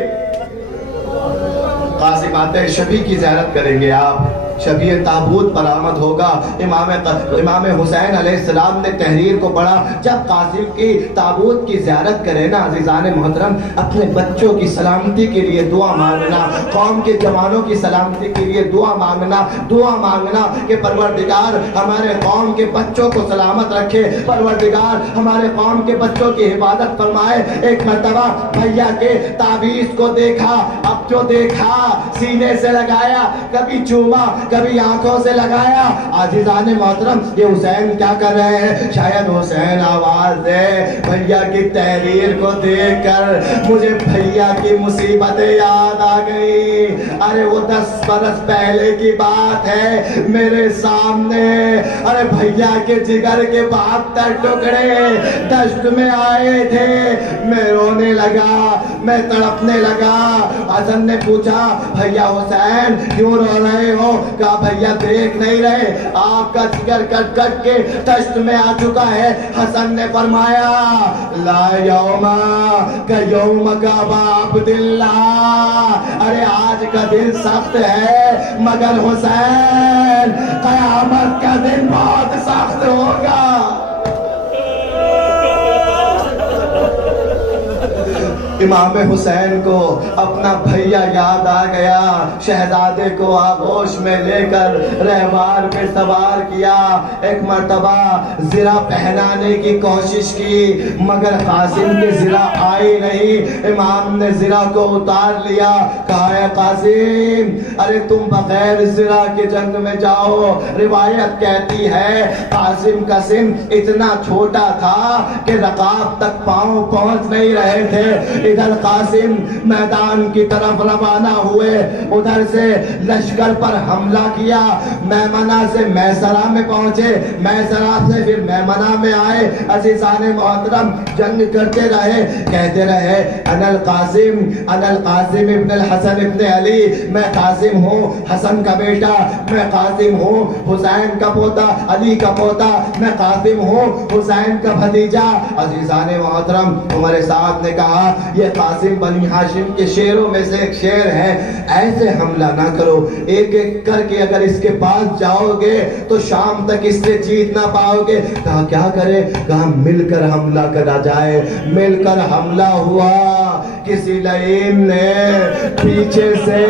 قاسم آتے ہیں، شبی کی زیارت کریں گے آپ، شبی تابوت برآمد ہوگا۔ امام حسین علیہ السلام نے تحریر کو پڑھا۔ جب قاسم کی تابوت کی زیارت کرے نا عزیزان محترم، اپنے بچوں کی سلامتی کے لیے دعا مانگنا، قوم کے جوانوں کی سلامتی کے لیے دعا مانگنا کہ پروردگار ہمارے قوم کے بچوں کو سلامت رکھے، پروردگار ہمارے قوم کے بچوں کی حفاظت فرمائے۔ ایک مرتبہ بھیا کے تعویذ کو دیکھا، اب جو دیکھا سینے سے لگایا، کبھی چوما کبھی آنکھوں سے لگایا۔ عزیزان محترم، یہ حسین کیا کر رہے ہیں؟ شاید حسین آواز دے، بھیا کی تحریر کو دیکھ کر مجھے بھیا کی مصیبتیں یاد آ گئی۔ ارے وہ 10 برس پہلے کی بات ہے، میرے سامنے ارے بھیا کے جگر کے 72 ٹکڑے دشت میں آئے تھے۔ میں رونے لگا، میں تڑپنے لگا۔ حسن نے پوچھا، بھیا حسین کیوں رو رہے ہو؟ کہا بھیا دیکھ نہیں رہے، آپ کا جگر کٹ کٹ کے دشت میں آ چکا ہے۔ حسن نے فرمایا، لا یوم کا یوم کا عبداللہ، ارے آج کا دن سخت ہے مگر حسین قیامت کا دن بہت سخت ہوگا۔ امام حسین کو اپنا بھیا یاد آ گیا۔ شہزادے کو آغوش میں لے کر رہوار پہ سوار کیا۔ ایک مرتبہ زرہ پہنانے کی کوشش کی مگر قاسم کی زرہ آئی نہیں۔ امام نے زرہ کو اتار لیا، کہا ہے قاسم ارے تم بغیر زرہ کی جنگ میں جاؤ۔ روایت کہتی ہے قاسم کا سن اتنا چھوٹا تھا کہ رقاب تک پاؤں پہنچ نہیں رہے تھے۔ ادھر قاسم میدان کی طرف روانہ ہوئے، ادھر سے لشکر پر حملہ کیا۔ میمنہ سے میسرہ میں پہنچے، میسرہ سے پھر میمنہ میں آئے۔ عزیزان محترم جنگ کرتے رہے، کہتے رہے انا القاسم ابن الحسن ابن علی، میں قاسم ہوں حسن کا بیٹا، میں قاسم ہوں حسین کا پوتا، علی کا پوتا، میں قاسم ہوں حسین کا بھتیجا۔ عزیزان محترم عمر صاحب نے کہا یہ قاسم بنی ہاشم کے شیروں میں سے ایک شیر ہے، ایسے حملہ نہ کرو، ایک ایک کر کے اگر اس کے پاس جاؤ گے تو شام تک اس سے جیت نہ پاؤ گے۔ کہا کیا کرے؟ کہا مل کر حملہ کرا جائے۔ مل کر حملہ ہوا، کسی لعین نے پیچھے سے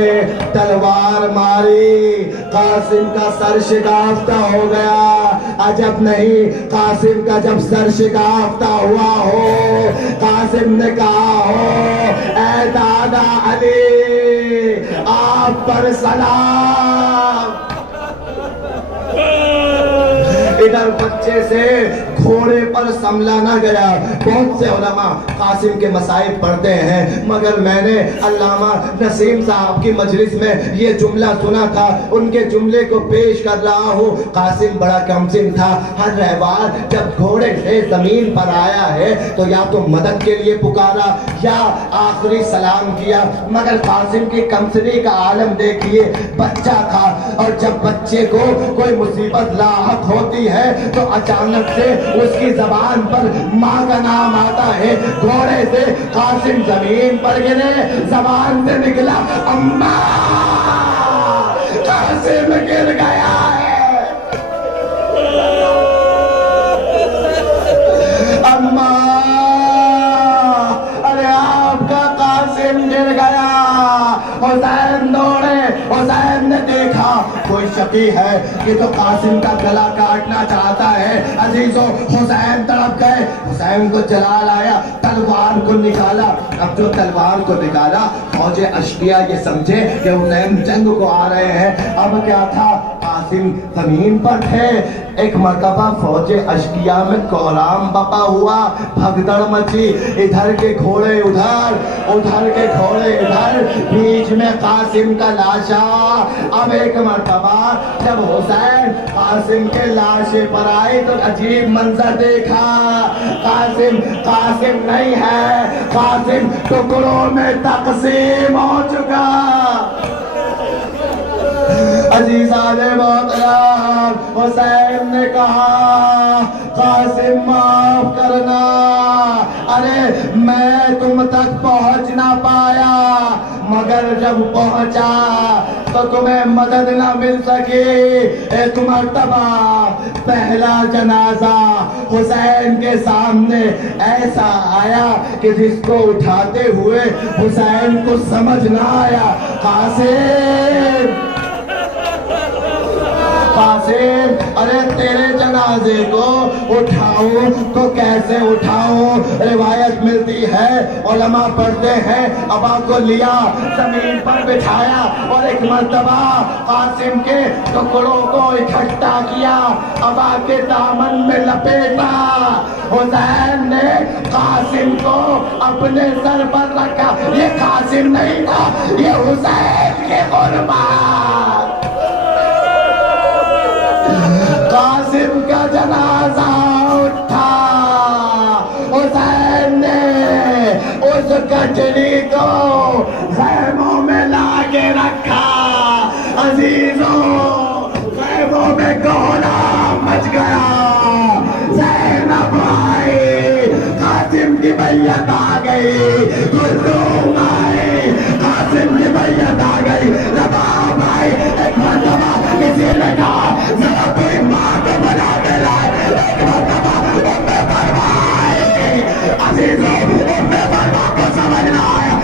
تلوار ماری، قاسم کا سر شکافتہ ہو گیا۔ عجب نہیں، قاسم کا جب سر شکافتہ ہوا ہو، قاسم نے کہا ہو اے دادا علی آپ پر سلام۔ ادھر بچے سے گھوڑے پر سنبھلا گیا۔ بہت سے علماء قاسم کے مصائب پڑھتے ہیں مگر میں نے علامہ نسیم صاحب کی مجلس میں یہ جملہ سنا تھا، ان کے جملے کو پیش کر رہا ہوں۔ قاسم بڑا کمسن تھا، ہر رہوار جب گھوڑے سے زمین پر آیا ہے تو یا تو مدد کے لیے پکارا یا آخری سلام کیا، مگر قاسم کی کمسنی کا عالم دیکھیے، بچہ تھا اور جب بچے کو کوئی مصیبت لاحق ہوتی ہے تو اچانک سے اس کی زبان پر ماں کا نام آتا ہے۔ گھوڑے سے قاسم زمین پر گرے، زبان سے نکلا اماں، قاسم گر گیا ہے، اماں ارے آپ کا قاسم گر گیا۔ حسین دوڑے، حسین نے دیکھا کوئی شکی ہے کہ تو قاسم کا گلا کاٹنا چاہتا ہے۔ عزیزوں حسین تڑپ گئے، حسین کو جلال آیا، تلوار کو نکالا۔ اب جو تلوار کو نکالا فوج اشقیہ یہ سمجھے کہ حسین جنگ کو آ رہے ہیں۔ اب کیا تھا؟ قاسم زمین پر تھے. ایک مرتبہ فوج اشکیا میں کولام بپا ہوا, بھگدڑ مچی, ادھر کے گھوڑے ادھر, ادھر کے گھوڑے ادھر, بیچ میں قاسم کا لاشا. اب ایک مرتبہ جب حسین قاسم کے لاشے پر آئے تو عجیب منظر دیکھا. قاسم نہیں ہے, قاسم ٹکڑوں میں تقسیم ہو چکا. عزیزان محترم, حسین نے کہا قاسم معاف کرنا, ارے میں تم تک پہنچ نہ پایا, مگر جب پہنچا تو تمہیں مدد نہ مل سکی. ایک مرتبہ پہلا جنازہ حسین کے سامنے ایسا آیا کہ جس کو اٹھاتے ہوئے حسین کو سمجھ نہ آیا. قاسم, ارے تیرے جنازے کو اٹھاؤں تو کیسے اٹھاؤں؟ روایت ملتی ہے, علماء پڑھتے ہیں, ابا کو لیا زمین پر بٹھایا اور ایک مرتبہ قاسم کے ٹکڑوں کو اکٹھا کیا, ابا کے دامن میں لپیٹا. حسین نے قاسم کو اپنے سر پر رکھا. یہ قاسم نہیں تھا, یہ حسین کے قربان. قاسم کا جنازہ اٹھا, حسین نے اس کچڑی کو خیموں میں لا کے رکھا. عزیزوں, خیموں میں کوہرام مچ گیا. زینب آئی, قاسم کی بیعت آ گئی. کلثوم آئی, قاسم کی بیعت آ گئی. رباب آئی. ایک مرتبہ کسی نے کہا ذرا کوئی ماں کو بنا کے لائے. ایک مرتبہ ام فرما آئی. عزیزوں, ام فرما کو سمجھنا آیا.